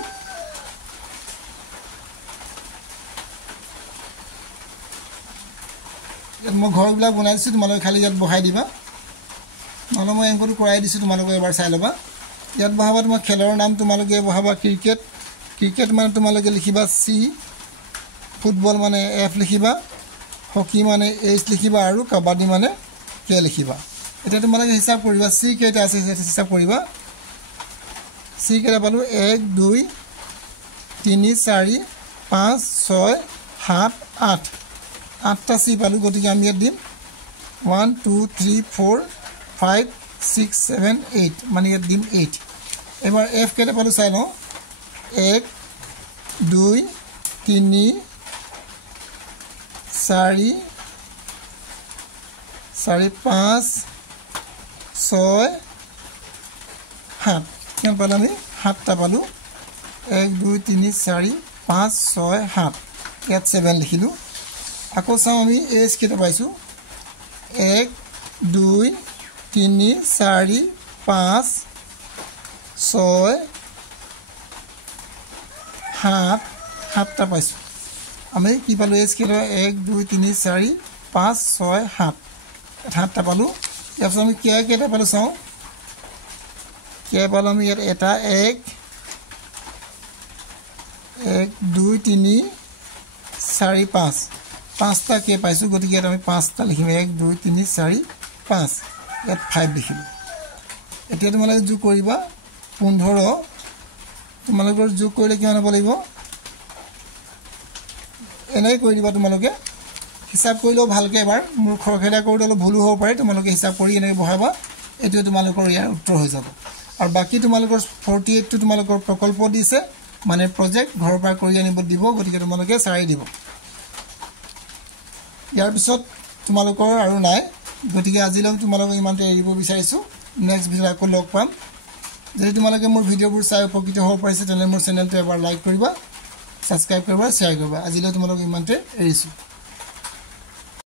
মই ঘৰবিলাক বনাইছো তোমালোকে খালি ইয়াত বহাই দিবা নহলে মই এংকটো কৰাই দিছো তোমালোকে এবাৰ চাই লবা ইয়াত বহাবা তোমাৰ খেলৰ নাম তোমালোকে বহাবা ক্ৰিকেট ক্ৰিকেট মানে তোমালোকে লিখিবা সি ফুটবল মানে এফ লিখিবা হকি মানে এইচ লিখিবা আৰু কাবাডী মানে কে লিখিবা এটা তোমালোকে হিসাব কৰিবা সি কেটা আছে হিসাব কৰিবা সি কেটা পালো 1 2 3 4 5 6 7 8 8টা সি পালো গতিকে আমি ইয়াত দিম 1 2 3 4 5 6 7 8 মানে ইয়াত দিম 8 এবাৰ এফ কেটা পালো চাই লও 1 2 3 4 4 5 6 7 কেন পালো আমি 7টা পালো 1 2 3 4 5 6 7 ইয়াত 7 লিখিলো আকৌ চাও আমি এস কেটা পাইছো 1 2 3 4 5 6 7 7টা পাইছো আমি কি পালো এস কেটা 1 2 3 4 5 6 7 7টা পালো ইয়াত আমি কেটা পালো চাও কে পালো আমি ইয়াত এটা 1 2 3 4 5 5টা কে পাইছো গতিকে আমি 5টা লিখিম 1 2 3 4 5 ইয়াত 5 লিখিম এতিয়া তোমালোকে যোগ কৰিবা 15 তোমালোকৰ যোগ কৰিলে কিমান হ'ব লাগিব এনেই কৰি দিবা তোমালোকে হিসাব কৰিলেও ভালকে এবাৰ মোৰ খৰখেদা কৰি দিলে ভুল হ'ব পাৰে তোমালোকে হিসাব কৰি এনে বহাবা এটো তোমালোকৰ ইয়াৰ উত্তৰ হৈ যাব আৰু বাকি তোমালোকৰ 48 টো তোমালোকৰ প্ৰকল্প দিছে মানে প্ৰজেক্ট ঘৰৰ পৰা কৰি আনিব দিব গতিকে তোমালোকে চাই দিব ইয়াৰ পিছত তোমালোকৰ আৰু নাই গতিকে আজিলৈ তোমালোকক ইমানতে এৰিব বিচাৰিছো নেক্সট ভিডিঅ আকৌ লগ পাম যদি তোমালোকে মোৰ ভিডিঅবোৰ চাই উপকৃত হ'ব পাৰিছে তেনে মোৰ চেনেলটো এবাৰ লাইক কৰিবা সাবস্ক্ৰাইব কৰিবা শ্বেয়াৰ কৰিবা আজিলৈ তোমালোকক ইমানতে এৰিছো